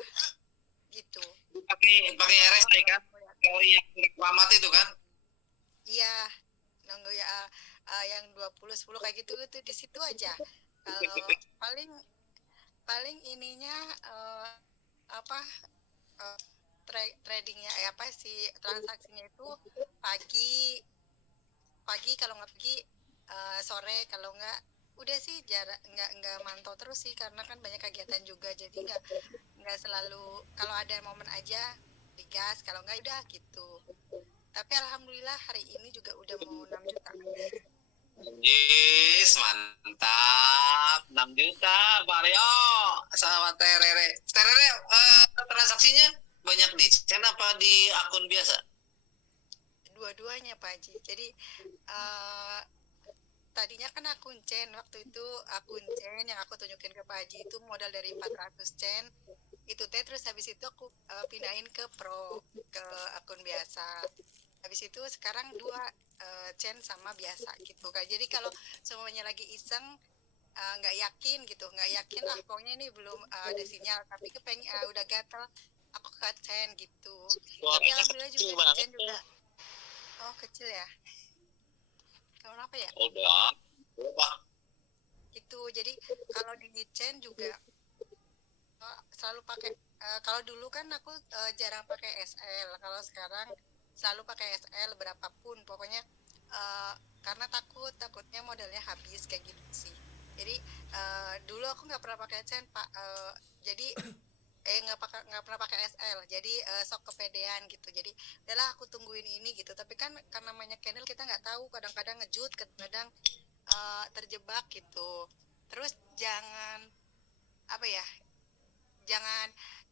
gitu. Pakai RSI kan? Kalau yang reklamat itu kan? Iya, nunggu ya yang 20 10 kayak gitu tuh di situ aja. Kalau paling paling ininya apa tradingnya apa sih transaksinya itu pagi kalau nggak pagi sore kalau nggak udah sih jarak nggak mantau terus sih karena kan banyak kegiatan juga jadi nggak selalu kalau ada momen aja digas kalau nggak udah gitu tapi alhamdulillah hari ini juga udah mau 6 juta. Yes, mantap. 6 juta, Pak Rio. Sama Terere. Terere transaksinya banyak di chain apa di akun biasa? Dua-duanya Pak Haji. Jadi tadinya kan akun chain waktu itu akun chain yang aku tunjukin ke Pak Haji itu modal dari 400 chain itu teh terus habis itu aku pindahin ke pro ke akun biasa habis itu sekarang dua chain sama biasa gitu kan jadi kalau semuanya lagi iseng nggak yakin gitu nggak yakin pokoknya ini belum ada sinyal tapi kepengen udah gatel aku ke chain gitu tapi alhamdulillah juga di chain juga oh kecil ya kenapa ya Udah. Berapa? gitu jadi kalau di chain juga selalu pakai kalau dulu kan aku jarang pakai SL kalau sekarang selalu pakai SL berapapun pokoknya karena takutnya modalnya habis kayak gitu sih jadi dulu aku nggak pernah pakai chain pak jadi nggak pernah pakai SL jadi sok kepedean gitu jadi udahlah aku tungguin ini gitu tapi kan karena namanya candle kita nggak tahu kadang-kadang ngejut kadang terjebak gitu terus jangan apa ya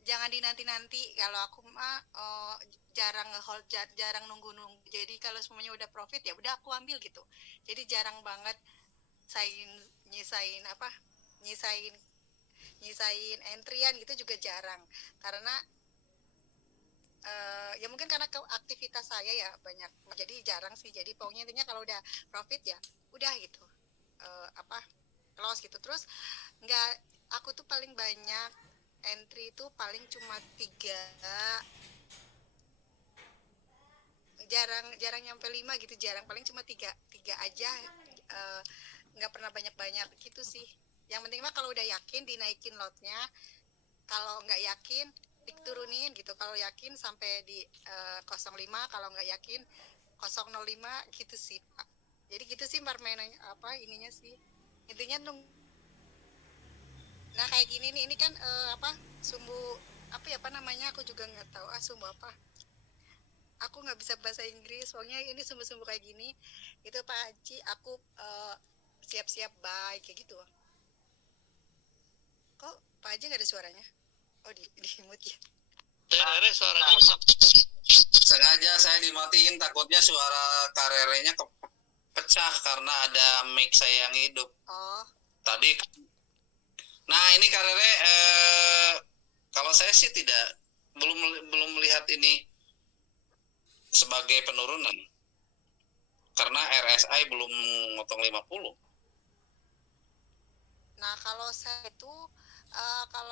jangan dinanti-nanti kalau aku mah jarang ngehold jarang nunggu jadi kalau semuanya udah profit ya udah aku ambil gitu jadi jarang banget nyisain nyisain entryan gitu juga jarang karena ya mungkin karena aktivitas saya ya banyak jadi jarang sih jadi pokoknya intinya kalau udah profit ya udah gitu close gitu terus nggak aku tuh paling banyak entry itu paling cuma 3 jarang nyampe 5 gitu jarang paling cuma 3 aja nggak pernah banyak gitu sih yang penting mah kalau udah yakin dinaikin lotnya kalau nggak yakin diturunin gitu kalau yakin sampai di 05 kalau nggak yakin 005 gitu sih Pak jadi gitu sih permainannya ininya sih intinya nah kayak gini nih ini kan sumbu apa namanya aku juga nggak tahu sumbu apa aku nggak bisa bahasa Inggris soalnya ini sumbu-sumbu kayak gini itu Pak Haji aku siap-siap buy kayak gitu kok Pak Haji nggak ada suaranya oh di mute ya Terere suaranya Sengaja saya dimatiin takutnya suara karerenya pecah karena ada mic saya yang hidup. oh Tadi nah ini karere kalau saya sih belum melihat ini sebagai penurunan. Karena RSI belum motong 50. nah kalau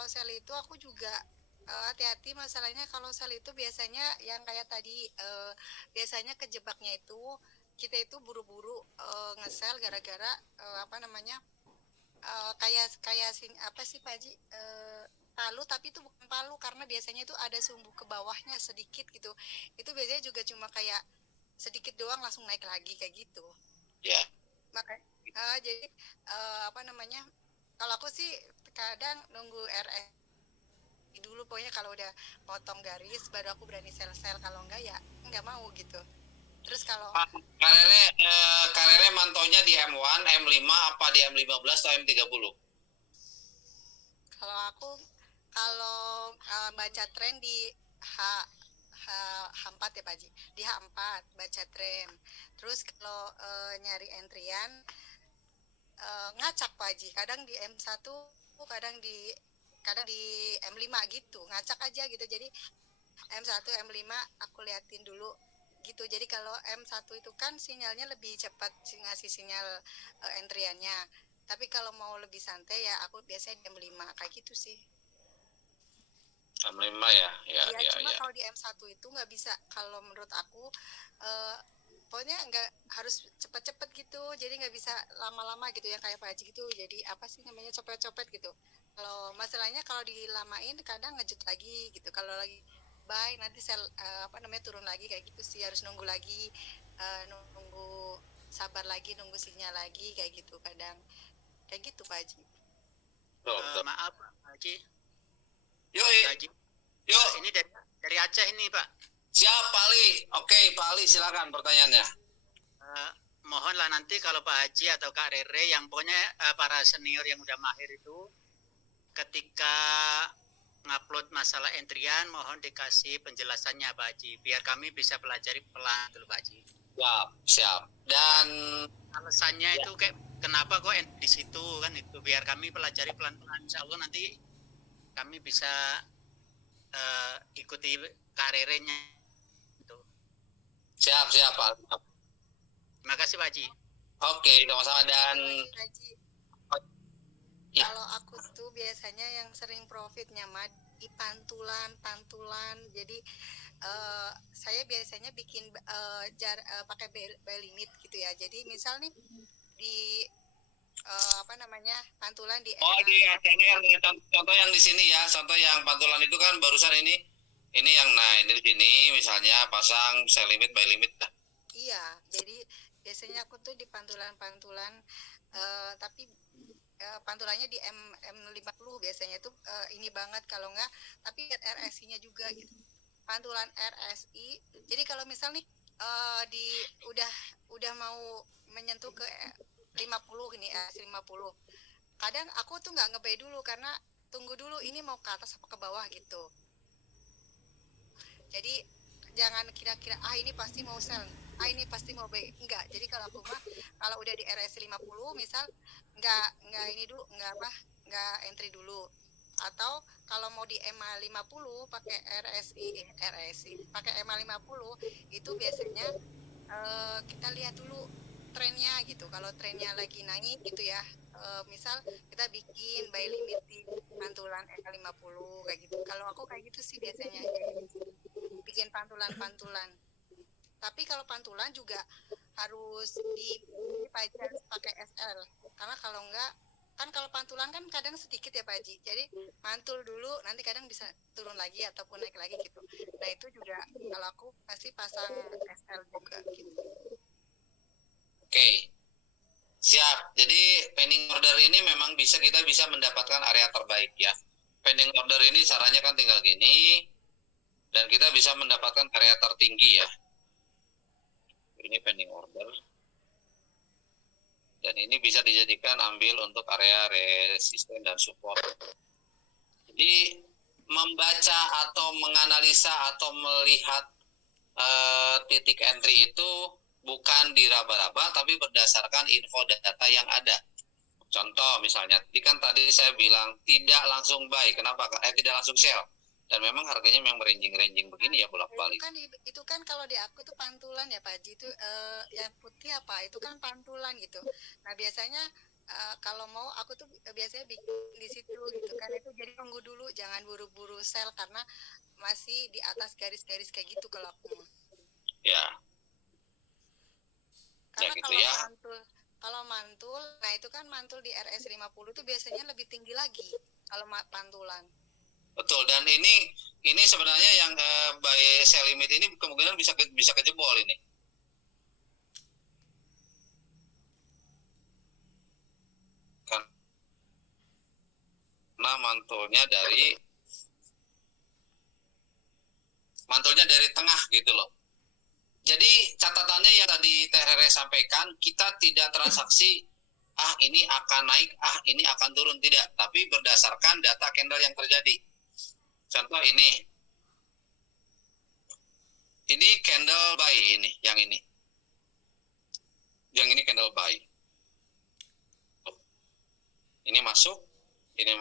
sell itu aku juga hati-hati masalahnya kalau sell itu biasanya yang kayak tadi biasanya kejebaknya itu kita itu buru-buru nge-sell gara-gara kayak apa sih Pak Haji palu tapi itu bukan palu karena biasanya itu ada sumbu ke bawahnya sedikit gitu itu biasanya juga cuma kayak sedikit doang langsung naik lagi kayak gitu Ya. makanya jadi kalau aku sih kadang nunggu RS dulu pokoknya kalau udah potong garis baru aku berani sell kalau enggak ya enggak mau gitu terus kalau Karere mantaunya di M1, M5 apa di M15 atau M30? kalau aku baca tren di H4 ya Pak Haji di H4 baca tren terus kalau nyari entryan ngacak Pak Haji kadang di M1 kadang di M5 gitu ngacak aja gitu jadi M1 M5 aku liatin dulu gitu. Jadi kalau M1 itu kan sinyalnya lebih cepat ngasih sinyal entriannya. Tapi kalau mau lebih santai ya aku biasanya jam 5 kayak gitu sih. Jam 5 ya. Ya, Ya, ya, cuma ya. kalau di M1 itu nggak bisa, kalau menurut aku pokoknya nggak harus cepet-cepet gitu, jadi nggak bisa lama-lama gitu yang kayak Pak Haji gitu, jadi apa sih namanya copet-copet gitu. Kalau masalahnya kalau dilamain kadang ngejut lagi gitu, kalau lagi bye nanti sel apa namanya turun lagi kayak gitu sih, harus nunggu lagi, nunggu sabar lagi, nunggu sinyal lagi kayak gitu kadang kayak gitu Pak Haji. Maaf Pak Haji. Yuk, Pak Haji. yuk. Ini dari Aceh ini Pak. Siap, Pak Ali. Oke, Pak Ali silakan pertanyaannya. Mohonlah nanti kalau Pak Haji atau Kak Rere yang pokoknya para senior yang udah mahir itu ketika ngupload masalah entrian mohon dikasih penjelasannya Pak Haji biar kami bisa pelajari pelan dulu Pak Haji. Siap. Dan alasannya itu kayak kenapa kok di situ kan itu biar kami pelajari pelan-pelan, insya Allah nanti kami bisa ikuti karirnya itu. Siap Pak. Terima kasih Pak Haji. Oke, sama-sama. Dan Haji, ya. kalau aku tuh biasanya yang sering profitnya mah di pantulan. Jadi saya biasanya bikin pakai buy limit gitu ya. Jadi misal nih di apa namanya pantulan di di ACNR contoh yang di sini ya, contoh yang pantulan itu kan barusan ini yang ini di sini misalnya pasang sell limit buy limit. Iya, jadi biasanya aku tuh di pantulan tapi pantulannya di M50 biasanya tuh ini banget, kalau enggak tapi RSI-nya juga gitu. Pantulan RSI. Jadi kalau misal nih udah mau menyentuh ke 50 gini, 50. Kadang aku tuh nggak nge-buy dulu karena tunggu dulu ini mau ke atas apa ke bawah gitu. Jadi jangan kira-kira ini pasti mau sell, ini pasti mau buy. Enggak. Jadi kalau aku mah kalau udah di RSI 50 misal enggak ini dulu, enggak entry dulu. Atau kalau mau di EMA 50 pakai RSI pakai EMA 50 itu biasanya kita lihat dulu trennya gitu. Kalau trennya lagi naik gitu ya, misal kita bikin buy limit di pantulan EMA 50 kayak gitu. Kalau aku kayak gitu sih biasanya, bikin pantulan. Tapi kalau pantulan juga harus pakai SL, karena kalau enggak kan kalau pantulan kan kadang sedikit ya Pak Haji, jadi mantul dulu nanti kadang bisa turun lagi ataupun naik lagi gitu. Nah itu juga kalau aku pasti pasang SL juga gitu. Oke. Siap. Jadi pending order ini memang kita bisa mendapatkan area terbaik ya. Pending order ini caranya kan tinggal gini dan kita bisa mendapatkan area tertinggi ya. Ini pending order. Dan ini bisa dijadikan ambil untuk area resisten dan support. Jadi membaca atau menganalisa atau melihat titik entry itu bukan diraba-raba tapi berdasarkan info data yang ada. Contoh misalnya, tadi saya bilang tidak langsung buy, kenapa? Tidak langsung sell. Dan memang harganya memang range-range begini ya bolak-balik. Itu kan kalau di aku tuh pantulan ya Pak Haji, itu yang putih apa? Itu kan pantulan gitu. Nah biasanya kalau mau aku tuh biasanya bikin di situ gitu kan, itu jadi tunggu dulu, jangan buru-buru sell karena masih di atas garis-garis kayak gitu kalau aku. Ya. Karena ya gitu ya. Kalau mantul, nah itu kan mantul di RS 50 itu biasanya lebih tinggi lagi kalau pantulan. Betul, dan ini sebenarnya yang buy sell limit ini kemungkinan bisa kejebol ini. Karena mantulnya dari tengah gitu loh. Jadi catatannya yang tadi Teh Rere sampaikan, kita tidak transaksi ini akan naik, ini akan turun, tidak, tapi berdasarkan data candle yang terjadi. Contoh ini candle buy yang ini candle buy. Ini masuk, ini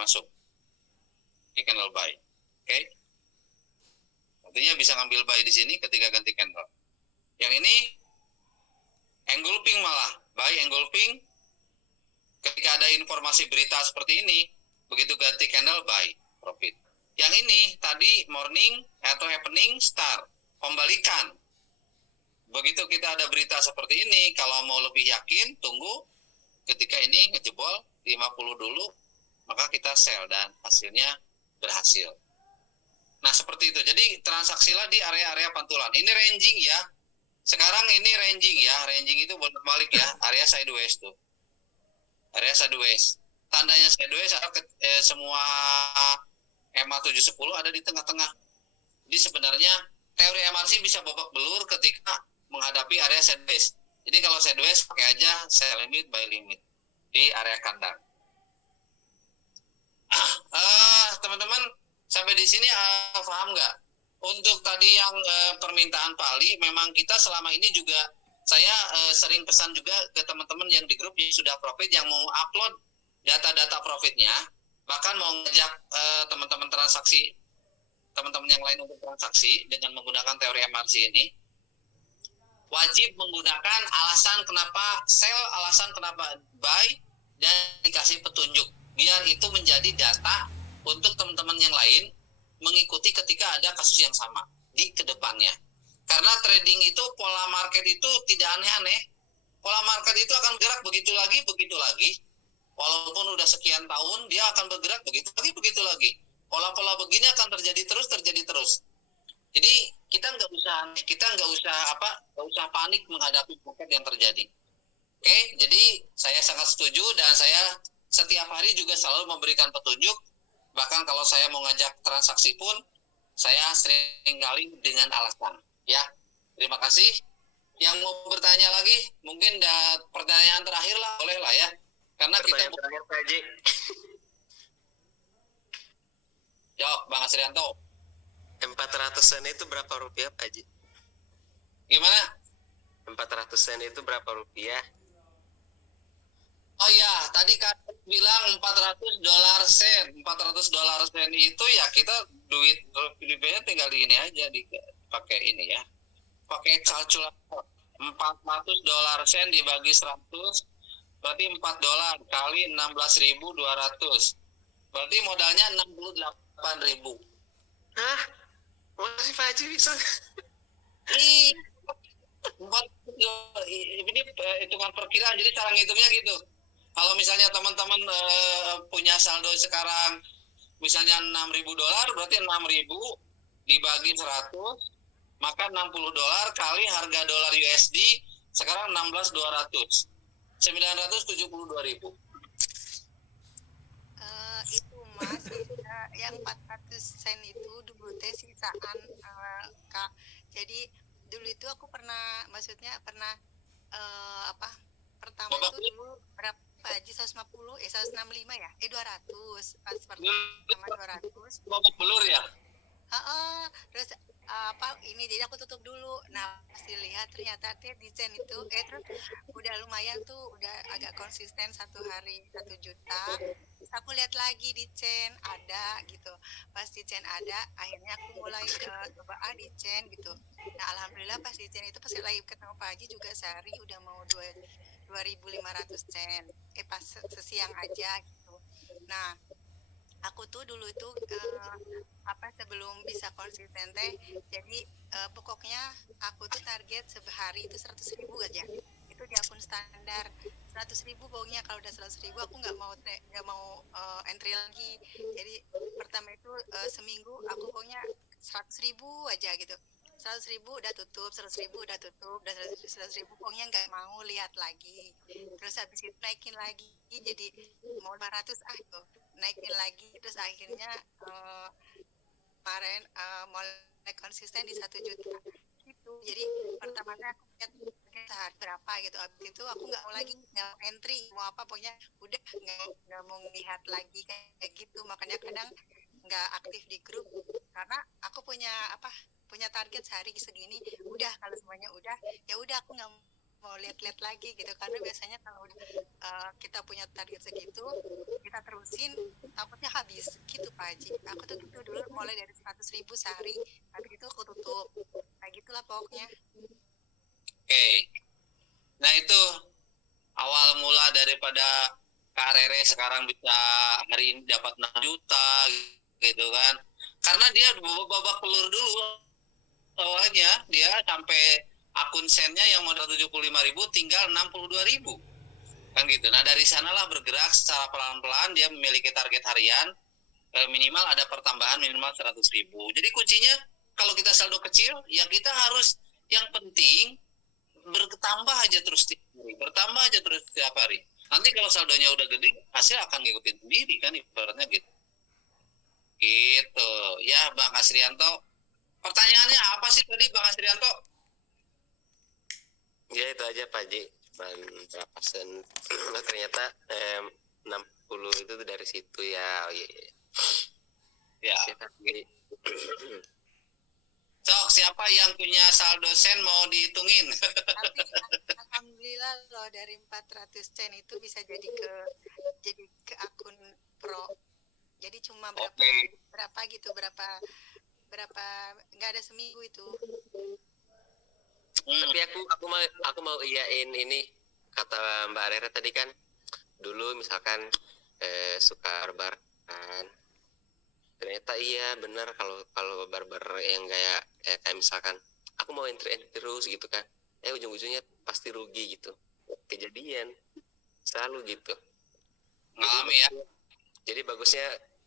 candle buy. Oke. Artinya bisa ngambil buy di sini ketika ganti candle. Yang ini engulfing malah, buy engulfing. Ketika ada informasi berita seperti ini, begitu ganti candle buy profit. Yang ini tadi morning atau happening star, pembalikan. Begitu kita ada berita seperti ini, kalau mau lebih yakin, tunggu ketika ini ngejebol 50 dulu, maka kita sell dan hasilnya berhasil. Nah, seperti itu. Jadi transaksilah di area-area pantulan. Ini ranging ya. Sekarang ini ranging ya. Ranging itu bolak-balik ya. Area sideways tuh. Area sideways. Tandanya sideways semua EMA 710 ada di tengah-tengah. Jadi sebenarnya teori MRC bisa babak belur ketika menghadapi area sideways. Jadi kalau sideways pakai aja sell limit, buy limit di area kandang. Teman-teman sampai di sini paham nggak? Untuk tadi yang permintaan Pali, memang kita selama ini juga saya sering pesan juga ke teman-teman yang di grup yang sudah profit, yang mau upload data-data profitnya, bahkan mau ngajak teman-teman transaksi, teman-teman yang lain untuk transaksi dengan menggunakan teori MRC ini, wajib menggunakan alasan kenapa sell, alasan kenapa buy, dan dikasih petunjuk. Biar itu menjadi data untuk teman-teman yang lain mengikuti ketika ada kasus yang sama di kedepannya. Karena trading itu, pola market itu tidak aneh-aneh. Pola market itu akan bergerak begitu lagi. Walaupun udah sekian tahun, dia akan bergerak begitu lagi. Pola-pola begini akan terjadi terus. Jadi kita nggak usah panik menghadapi market yang terjadi. Oke, jadi saya sangat setuju dan saya setiap hari juga selalu memberikan petunjuk. Bahkan kalau saya mau ngajak transaksi pun, saya seringkali dengan alasan. Ya, terima kasih. Yang mau bertanya lagi, mungkin pertanyaan terakhir lah, boleh lah ya. Karena kita terakhir Pak Haji. Jawab, Bang Asrianto. 400 sen itu berapa rupiah Pak Haji? Gimana? 400 sen itu berapa rupiah? Oh ya, tadi kan bilang 400 sen. 400 sen itu ya kita duit rupiahnya tinggal di ini aja, pakai ini ya. Pakai kalkulator. 400 sen dibagi 100 berarti $4 kali 16.200. Berarti modalnya 68.000. Hah? Masih Pak Haji bisa? Ini hitungan perkiraan, jadi cara ngitungnya gitu. Kalau misalnya teman-teman punya saldo sekarang misalnya $6.000, berarti 6.000 dibagi 100, maka $60 kali harga dolar USD sekarang 16.200, 972.000. Itu Mas, yang 400 sen itu dulu teh sisaan Kak. Jadi dulu itu aku pernah pertama itu dulu berapa Haji 165 ya? 200 pas pertama 200. Babak belur ya? Terus ini jadi aku tutup dulu. Nah, pas dilihat ternyata di Chain itu terus udah lumayan tuh, udah agak konsisten 1 hari 1 juta. Terus aku lihat lagi di Chain ada gitu. Pas di Chain ada, akhirnya aku mulai coba di Chain gitu. Nah, alhamdulillah pas di Chain itu pas lagi ketemu Pak Haji juga sehari udah mau 2.500 Chain. Pas sesiang aja gitu. Nah, aku tuh dulu itu sebelum bisa konsisten teh, jadi pokoknya aku tuh target sehari itu 100.000 aja. Itu di akun standar 100.000 pokoknya. Kalau udah 100.000 aku nggak mau entry lagi. Jadi pertama itu seminggu aku pokoknya 100.000 aja gitu. 100.000 udah tutup, 100.000 udah tutup, dan 100.000 pokoknya nggak mau lihat lagi. Terus habis itu naikin lagi, jadi mau 500 tuh naikin lagi. Terus akhirnya kemarin mulai konsisten di 1 juta gitu. Jadi pertamanya aku lihat sehari berapa gitu. Habis itu aku nggak mau lagi, nggak mau entry, mau apa pokoknya udah nggak mau lihat lagi kayak gitu. Makanya kadang nggak aktif di grup karena aku punya target sehari segini. Udah kalau semuanya udah, ya udah aku nggak mau lihat-lihat lagi gitu. Karena biasanya kalau kita punya target segitu, kita terusin takutnya habis gitu Pak Haji. Aku tuh gitu dulu, mulai dari 100.000 sehari, habis itu aku tutup kayak gitulah pokoknya. Oke. Nah itu awal mula daripada Kak Rere sekarang bisa hari ini dapat 6 juta gitu kan. Karena dia babak pelur dulu awalnya, dia sampai akun sennya yang modal 75.000 tinggal 62.000 kan gitu. Nah dari sanalah bergerak secara pelan-pelan, dia memiliki target harian minimal ada pertambahan minimal 100.000. Jadi kuncinya kalau kita saldo kecil ya kita harus, yang penting bertambah aja terus setiap hari, bertambah aja terus setiap hari. Nanti kalau saldonya udah gede, hasil akan ngikutin sendiri kan, ibaratnya gitu. Gitu ya Bang Asrianto. Pertanyaannya apa sih tadi Bang Asrianto? Ya itu aja Pak Haji. Cuman berapa sen? Nah, ternyata 60 itu dari situ ya. Oh, iya. Ya. Siapa? Sok, siapa yang punya saldo sen mau dihitungin? Tapi alhamdulillah loh, dari 400 sen itu bisa jadi ke akun pro. Jadi cuma berapa gitu, berapa nggak ada seminggu itu. Tapi aku mau iyain ini kata Mbak Rere tadi kan, dulu misalkan suka barbar kan, ternyata iya benar kalau barbar yang kayak misalkan aku mau entry terus gitu kan, ujung-ujungnya pasti rugi gitu, kejadian selalu gitu. Ngalami ya. Jadi bagusnya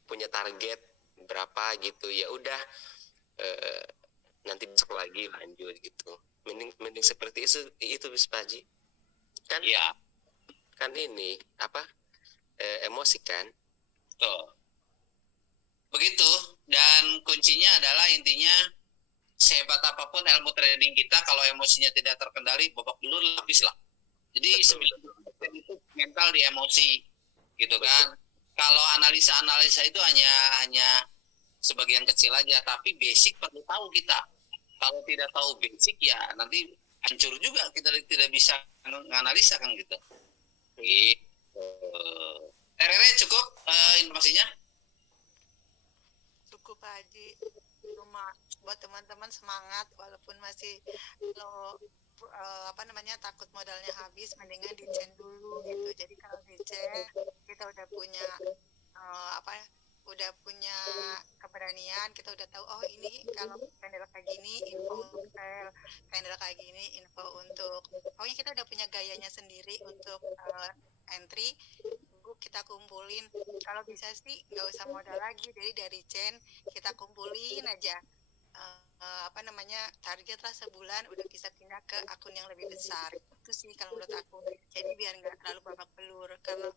punya target berapa gitu, ya udah nanti besok lagi lanjut gitu. Mending seperti itu Pak Haji. Kan Iya. Kan ini apa? Emosi kan? Tuh. Begitu, dan kuncinya adalah intinya sehebat apapun ilmu trading kita, kalau emosinya tidak terkendali, babak belur habis lah. Jadi 90% itu mental di emosi, gitu kan. Kalau analisa itu hanya sebagian kecil aja, tapi basic perlu tahu kita. Kalau tidak tahu basic ya nanti hancur juga, kita tidak bisa menganalisa kan gitu. Rere cukup informasinya? Cukup Pak Haji. Cuma buat teman-teman semangat, walaupun masih takut modalnya habis, mendingan di-chain dulu gitu. Jadi kalau di-chain kita udah punya udah punya keberanian, kita udah tahu oh ini kalau candle kayak gini info untuk sell, candle kayak gini info untuk, pokoknya kita udah punya gayanya sendiri untuk entry. Kita kumpulin, kalau bisa sih nggak usah modal lagi, jadi dari chain kita kumpulin aja target lah, sebulan udah bisa pindah ke akun yang lebih besar. Itu sih kalau menurut aku, jadi biar nggak terlalu babak belur. Kalau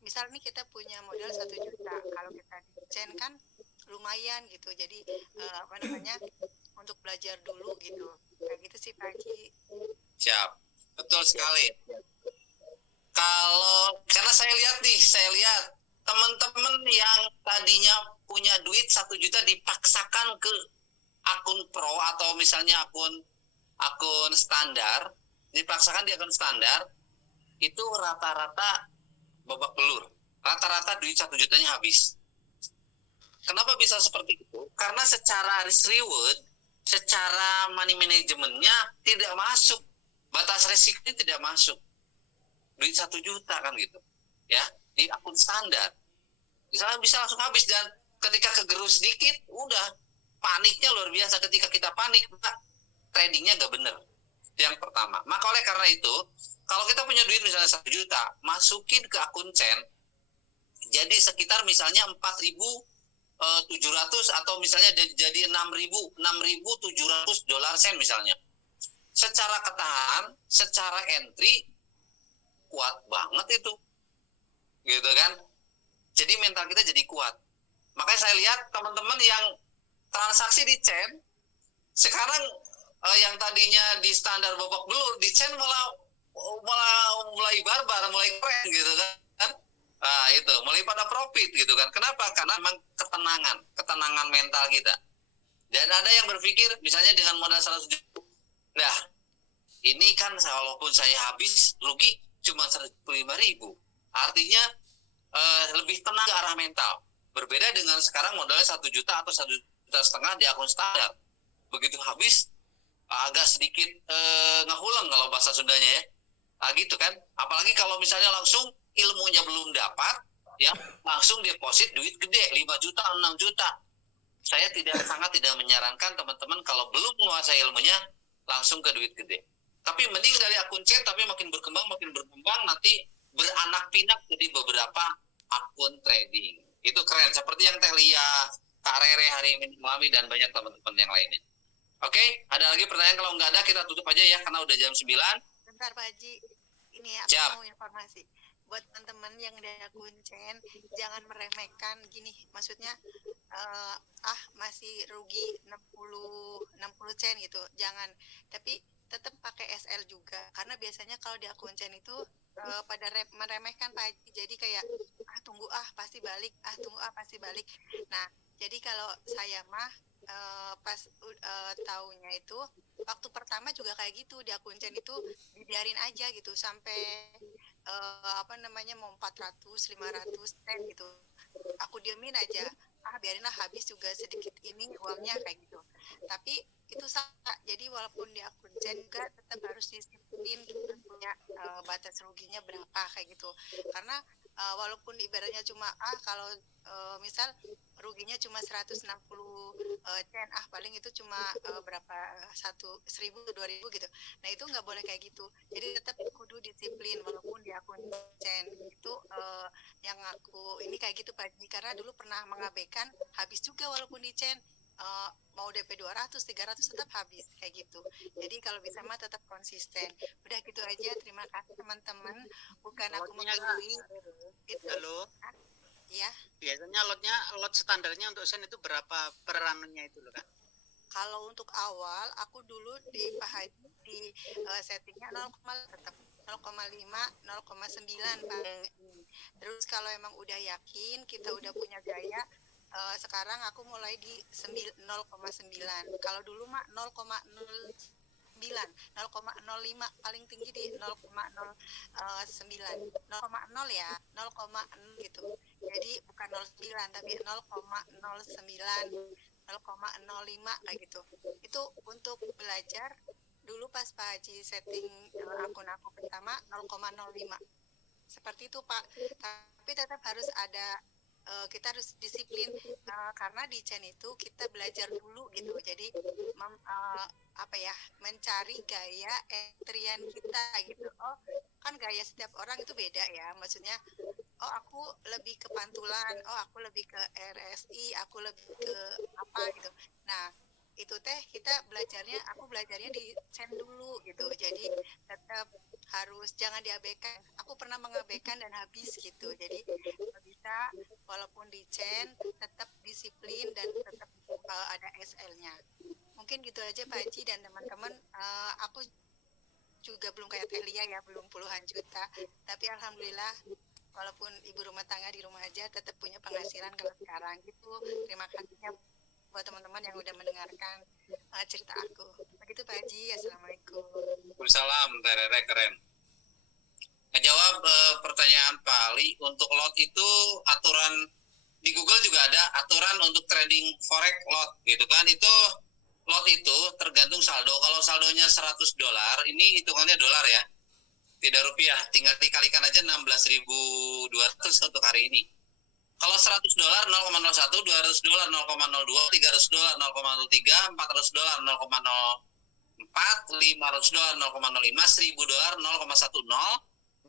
misal nih kita punya modal 1 juta, kalau kita di chain kan lumayan gitu, jadi untuk belajar dulu gitu, kayak gitu sih Pak Haji. Siap, betul sekali. Karena saya lihat teman-teman yang tadinya punya duit 1 juta dipaksakan ke akun pro atau misalnya akun standar, dipaksakan di akun standar, itu rata-rata babak belur. Rata-rata duit 1 jutanya habis. Kenapa bisa seperti itu? Karena secara risk reward, secara money manajemennya tidak masuk. Batas resikonya tidak masuk. Duit 1 juta kan gitu. Ya, di akun standar. Misalnya bisa langsung habis, dan ketika kegerus sedikit, udah paniknya luar biasa. Ketika kita panik, tradingnya gak bener. Yang pertama. Maka oleh karena itu, kalau kita punya duit misalnya 1 juta, masukin ke akun chain, jadi sekitar misalnya 4.700 atau misalnya jadi 6.700 dolar sen misalnya. Secara ketahan, secara entry, kuat banget itu. Gitu kan. Jadi mental kita jadi kuat. Makanya saya lihat teman-teman yang transaksi di chain, sekarang yang tadinya di standar babak belur, di chain mulai barbar, mulai keren gitu kan. Nah itu, mulai pada profit gitu kan. Kenapa? Karena memang ketenangan mental kita. Dan ada yang berpikir, misalnya dengan modal 100 juta, nah ini kan walaupun saya habis rugi cuma 105.000, artinya lebih tenang ke arah mental. Berbeda dengan sekarang modalnya 1 juta atau 1,5 juta di akun standar. Begitu habis, agak sedikit ngehuleng kalau bahasa Sundanya ya. Gitu kan. Apalagi kalau misalnya langsung ilmunya belum dapat, ya langsung deposit duit gede 5 juta, 6 juta. Saya sangat tidak menyarankan teman-teman kalau belum menguasai ilmunya langsung ke duit gede. Tapi mending dari akun chain, tapi makin berkembang nanti beranak pinak jadi beberapa akun trading. Itu keren, seperti yang Teh Lia, Kak Rere hari ini mengalami dan banyak teman-teman yang lainnya. Oke, ada lagi pertanyaan? Kalau nggak ada kita tutup aja ya karena udah jam 9. Bentar Pak Haji, ini aku Siap. mau informasi buat teman-teman yang dari akun chain, jangan meremehkan gini, maksudnya masih rugi 60 chain gitu, jangan, tapi tetap pakai SL juga, karena biasanya kalau di akun chain itu pada meremehkan Pak Haji, jadi kayak tunggu pasti balik, pasti balik. Nah, jadi kalau saya mah pas taunya itu waktu pertama juga kayak gitu, di akun chain itu dibiarin aja gitu sampai mau 400 500 ten gitu, aku diemin aja, biarinlah habis juga sedikit ini uangnya kayak gitu. Tapi itu salah, jadi walaupun di akun chain juga tetap harus disiplin, punya batas ruginya berapa kayak gitu, karena walaupun ibaratnya cuma kalau misal ruginya cuma 160 chain, paling itu cuma berapa 1.000 2.000 gitu. Nah itu nggak boleh kayak gitu, jadi tetap kudu disiplin walaupun di akun chain itu yang aku ini kayak gitu Pak Haji, karena dulu pernah mengabaikan habis juga walaupun di chain mau DP 200 300 tetap habis kayak gitu. Jadi kalau bisa mah tetap konsisten. Udah gitu aja, terima kasih teman-teman, bukan aku menggurui itu. Halo. Ya. Biasanya lot standarnya untuk sen itu berapa per runnya itu loh kan? Kalau untuk awal aku dulu di Pak Haji di settingnya 0, tetap 0,5 0,9 Pak. Terus kalau emang udah yakin kita udah punya gaya, sekarang aku mulai di 0,9. Kalau dulu mah 0,09, 0,05, paling tinggi di 0,09, 0,0 ya, 0,0 gitu. Jadi bukan 09 tapi 0,09, 0,05 kayak gitu. Itu untuk belajar dulu pas Pak Haji setting akun aku pertama 0,05. Seperti itu Pak. Tapi tetap harus ada, kita harus disiplin, karena di chain itu kita belajar dulu gitu. Jadi mencari gaya entrian kita gitu. Kan gaya setiap orang itu beda ya. Maksudnya aku lebih ke pantulan, aku lebih ke RSI, aku lebih ke apa gitu. Nah, itu aku belajarnya di chain dulu gitu. Jadi tetap harus jangan diabaikan. Aku pernah mengabaikan dan habis gitu. Jadi bisa walaupun di chain tetap disiplin dan tetap ada SL-nya. Mungkin gitu aja Pak Haji dan teman-teman. Aku juga belum kayak Teh Lia ya, belum puluhan juta. Tapi alhamdulillah walaupun ibu rumah tangga di rumah aja tetap punya penghasilan kalau sekarang gitu. Terima kasih buat teman-teman yang udah mendengarkan cerita aku. Begitu Pak Haji. Assalamualaikum. Waalaikumsalam, Teh Rere, keren. Ngejawab pertanyaan Pak Ali, untuk lot itu aturan di Google juga ada aturan untuk trading forex lot gitu kan. Itu lot itu tergantung saldo. Kalau saldonya $100, ini hitungannya dolar ya, tidak rupiah. Tinggal dikalikan aja 16.200 untuk hari ini. Kalau $100 0,01, $200 0,02, $300 0,03, $400 0,04, $500 0,05, $1.000 $0,10,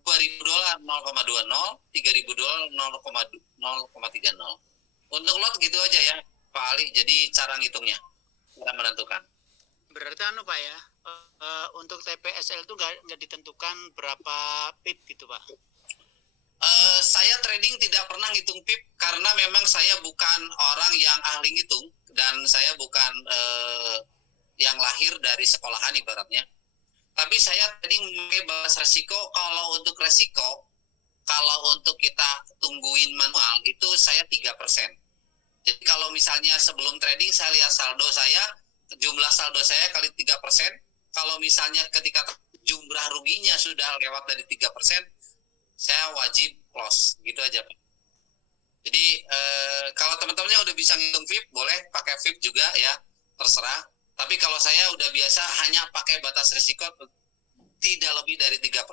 $2.000 0,20, $3.000 0,30. Untuk lot gitu aja ya Pak Ali. Jadi cara ngitungnya, cara menentukan. Berarti Pak ya, untuk TPSL itu nggak ditentukan berapa pip gitu Pak? Saya trading tidak pernah ngitung pip karena memang saya bukan orang yang ahli ngitung dan saya bukan yang lahir dari sekolahan ibaratnya. Tapi saya trading memakai batas resiko. Kalau untuk resiko, kalau untuk kita tungguin manual itu saya 3%. Jadi kalau misalnya sebelum trading saya lihat saldo saya, jumlah saldo saya kali 3%. Kalau misalnya ketika jumlah ruginya sudah lewat dari 3%, saya wajib close, gitu aja Pak. Jadi kalau teman-temannya udah bisa ngitung VIP, boleh pakai VIP juga ya, terserah. Tapi kalau saya udah biasa hanya pakai batas risiko tidak lebih dari 3%.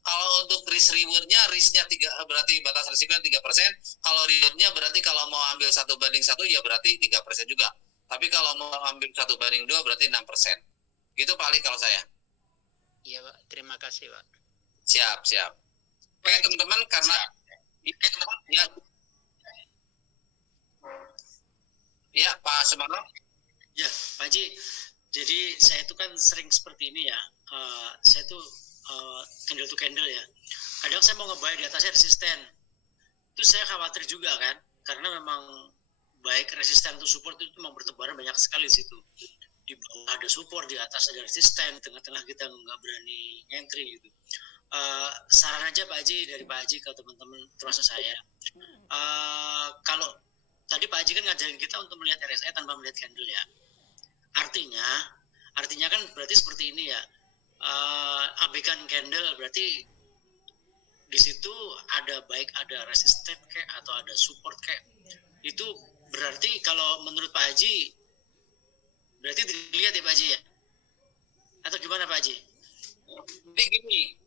Kalau untuk risk rewardnya, risknya berarti batas risikonya 3%. Kalau rewardnya berarti kalau mau ambil 1:1 ya berarti 3% juga. Tapi kalau mau ambil 1:2 berarti 6%. Gitu Pak Ali kalau saya. Iya Pak, terima kasih Pak. Siap. Oke teman-teman, karena ya Pak Semarno. Ya, Pak Haji. Jadi saya itu kan sering seperti ini ya. Saya tuh candle to candle ya. Kadang saya mau ngebuy di atasnya resisten. Itu saya khawatir juga kan, karena memang baik resisten to support itu memang bertebaran banyak sekali di situ. Di bawah ada support, di atas ada resisten, tengah-tengah kita nggak berani entry gitu. Saran aja Pak Haji, dari Pak Haji ke teman-teman termasuk saya. Kalau tadi Pak Haji kan ngajarin kita untuk melihat RSI tanpa melihat candle ya. Artinya kan berarti seperti ini ya. Abaikan candle berarti di situ ada baik ada resisten kayak atau ada support kayak. Itu berarti kalau menurut Pak Haji berarti dilihat ya Pak Haji ya? Atau gimana Pak Haji? Jadi gini,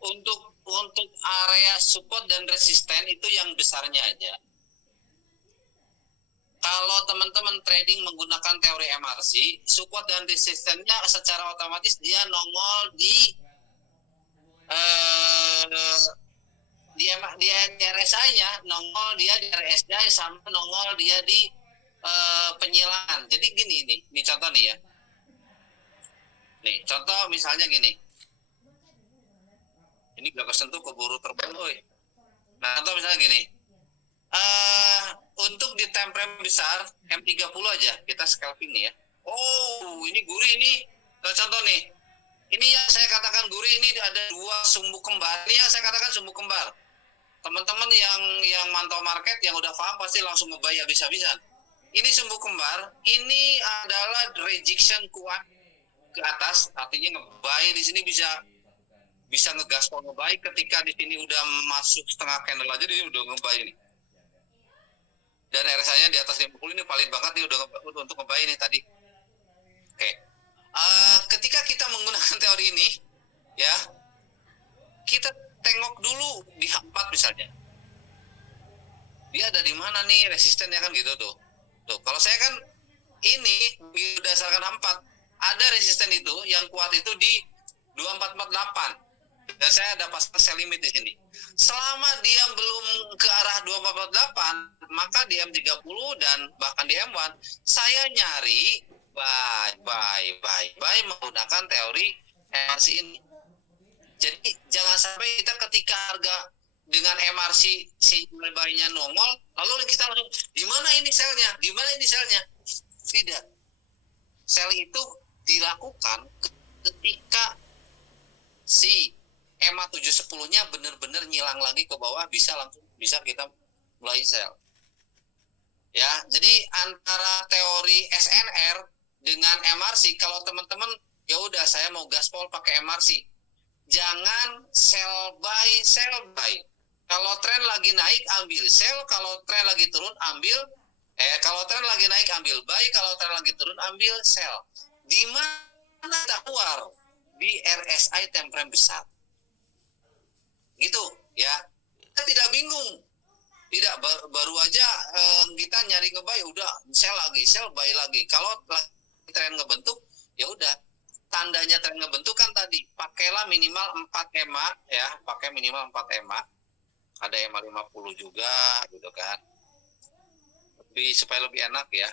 untuk area support dan resisten itu yang besarnya aja. Kalau teman-teman trading menggunakan teori MRC, support dan resistennya secara otomatis dia nongol di RSI-nya, nongol dia di RSI sama nongol dia di penyilangan. Jadi gini nih contoh nih ya. Nih, contoh misalnya gini. Ini gak kesentuh keburu terbang, woy. Nah, contoh misalnya gini. Untuk di time frame besar M30 aja kita scalping nih ya. Oh, ini gurih nih. Contoh nih. Ini yang saya katakan gurih ini ada 2 sumbu kembar. Ini yang saya katakan sumbu kembar. Teman-teman yang mantau market yang udah paham pasti langsung ngebuy habis-habisan. Ini sumbu kembar, ini adalah rejection kuat ke atas, artinya ngebuy di sini bisa ngegaspol ngebuy ketika di sini udah masuk setengah candle aja dia udah ngebuy ini. Dan RSI-nya di atas 50 ini valid banget nih udah untuk ngebuy ini tadi. Oke. Ketika kita menggunakan teori ini ya, kita tengok dulu di H4 misalnya. Dia ada di mana nih resistennya kan gitu tuh. Tuh, kalau saya kan ini berdasarkan H4 ada resisten itu yang kuat itu di 2448. Dan saya ada pasang sell limit di sini. Selama dia belum ke arah 2448, maka di M30 dan bahkan di M1 saya nyari buy menggunakan teori MRC ini. Jadi jangan sampai kita ketika harga dengan MRC si buy-nya nongol, lalu kita langsung di mana ini sell-nya? Di mana ini sell-nya? Tidak. Sell itu dilakukan ketika si EMA 710-nya benar-benar nyilang lagi ke bawah, bisa kita mulai sell. Ya, jadi antara teori SNR dengan MRC, kalau teman-teman ya udah saya mau gaspol pakai MRC. Jangan sell buy. Kalau tren lagi naik ambil sell, kalau tren lagi turun ambil kalau tren lagi naik ambil buy, kalau tren lagi turun ambil sell. Di mana kita keluar? Di RSI time frame besar. Gitu ya. Kita tidak bingung. Tidak baru aja kita nyari ngebuy udah sell buy lagi. Kalau tren ngebentuk ya udah. Tandanya tren ngebentuk kan tadi pakailah minimal 4 EMA ya, pakai minimal 4 EMA. Ada EMA 50 juga gitu kan. Supaya lebih enak ya.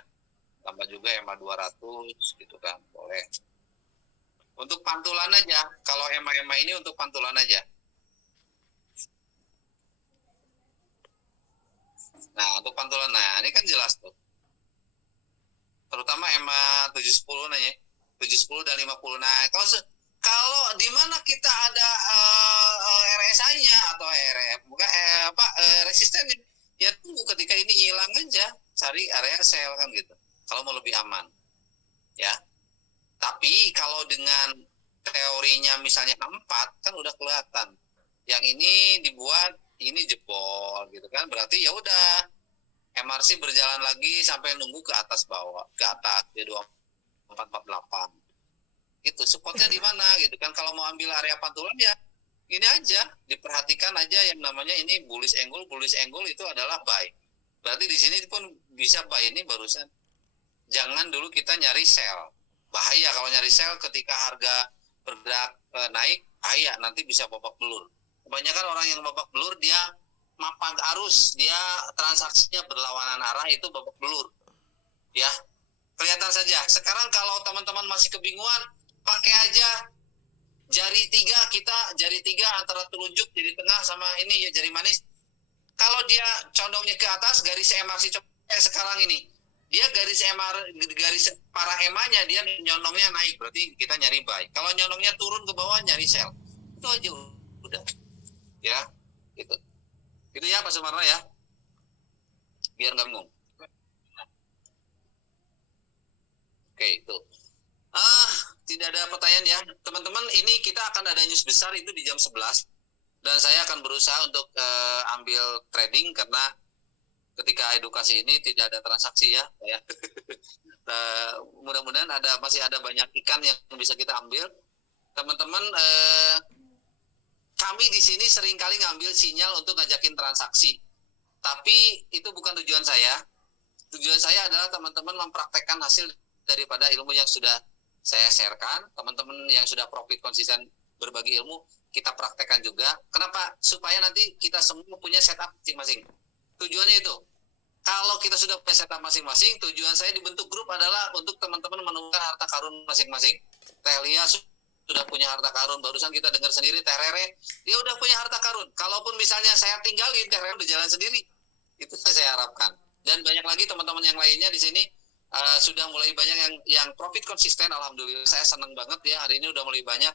Tambah juga EMA 200 gitu kan. Boleh. Untuk pantulan aja. Kalau EMA ini untuk pantulan aja. Nah, untuk pantulan, nah ini kan jelas tuh. Terutama EMA 710 nanya, 710 dan 50. Nah, kalau di mana kita ada RSI-nya atau resistennya, ya tunggu ketika ini hilang aja, cari area sell kan gitu. Kalau mau lebih aman. Ya. Tapi kalau dengan teorinya misalnya 4 kan udah kelihatan. Yang ini dibuat ini jebol gitu kan, berarti ya udah MRC berjalan lagi sampai nunggu ke atas di 2448. Itu spotnya di mana gitu kan. Kalau mau ambil area pantulan ya ini aja, diperhatikan aja yang namanya ini bullish angle itu adalah buy. Berarti di sini pun bisa buy. Ini barusan jangan dulu kita nyari sell. Bahaya kalau nyari sell ketika harga bergerak naik, bahaya nanti bisa babak belur. Kebanyakan orang yang babak belur dia mapag arus, dia transaksinya berlawanan arah, itu babak belur. Ya, kelihatan saja. Sekarang kalau teman-teman masih kebingungan, pakai aja jari tiga antara telunjuk jari tengah sama ini ya jari manis. Kalau dia condongnya ke atas, garis MRC sekarang ini, dia garis para EMA-nya dia nyondongnya naik, berarti kita nyari buy. Kalau nyondongnya turun ke bawah, nyari sell. Itu aja udah. Ya, gitu. Gitu ya Pak Sumarno ya. Biar nggak bingung. Oke, itu. Tidak ada pertanyaan ya. Teman-teman, ini kita akan ada news besar itu di jam 11. Dan saya akan berusaha untuk ambil trading karena ketika edukasi ini tidak ada transaksi ya. Mudah-mudahan masih ada banyak ikan yang bisa kita ambil. Teman-teman, kami di sini seringkali ngambil sinyal untuk ngajakin transaksi. Tapi itu bukan tujuan saya. Tujuan saya adalah teman-teman mempraktekkan hasil daripada ilmu yang sudah saya sharekan. Teman-teman yang sudah profit konsisten berbagi ilmu, kita praktekkan juga. Kenapa? Supaya nanti kita semua punya setup masing-masing. Tujuannya itu. Kalau kita sudah punya setup masing-masing, tujuan saya dibentuk grup adalah untuk teman-teman menemukan harta karun masing-masing. Teh Lia sudah punya harta karun, barusan kita dengar sendiri Teh Rere, dia udah punya harta karun. Kalaupun misalnya saya tinggalin, Teh Rere udah jalan sendiri. Itu saya harapkan. Dan banyak lagi teman-teman yang lainnya di sini sudah mulai banyak yang profit konsisten. Alhamdulillah, saya senang banget ya, hari ini udah mulai banyak.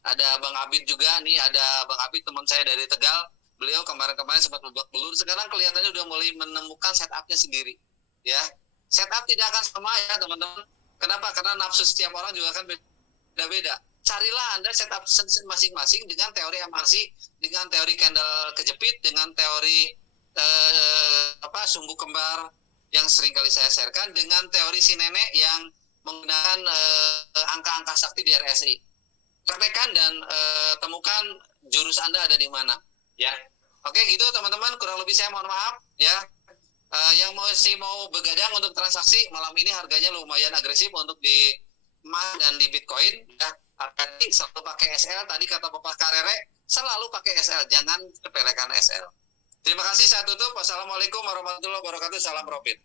Ada Bang Abid juga nih, ada Bang Abid teman saya dari Tegal. Beliau kemarin-kemarin sempat babak belur, sekarang kelihatannya udah mulai menemukan setupnya sendiri. Ya, setup tidak akan sama ya teman-teman. Kenapa? Karena nafsu setiap orang juga kan beda-beda. Carilah Anda setup masing-masing dengan teori MRC, dengan teori candle kejepit, dengan teori sumbu kembar yang sering kali saya sharekan, dengan teori si nenek yang menggunakan angka-angka sakti di RSI. Praktekkan dan temukan jurus Anda ada di mana. Ya, oke gitu teman-teman, kurang lebih saya mohon maaf ya. Yang mau begadang untuk transaksi malam ini harganya lumayan agresif untuk di emas dan di Bitcoin. Ya, hati selalu pakai SL. Tadi kata Bapak Karere, selalu pakai SL, jangan sepelekan SL. Terima kasih, saya tutup. Wassalamualaikum warahmatullahi wabarakatuh. Salam profit.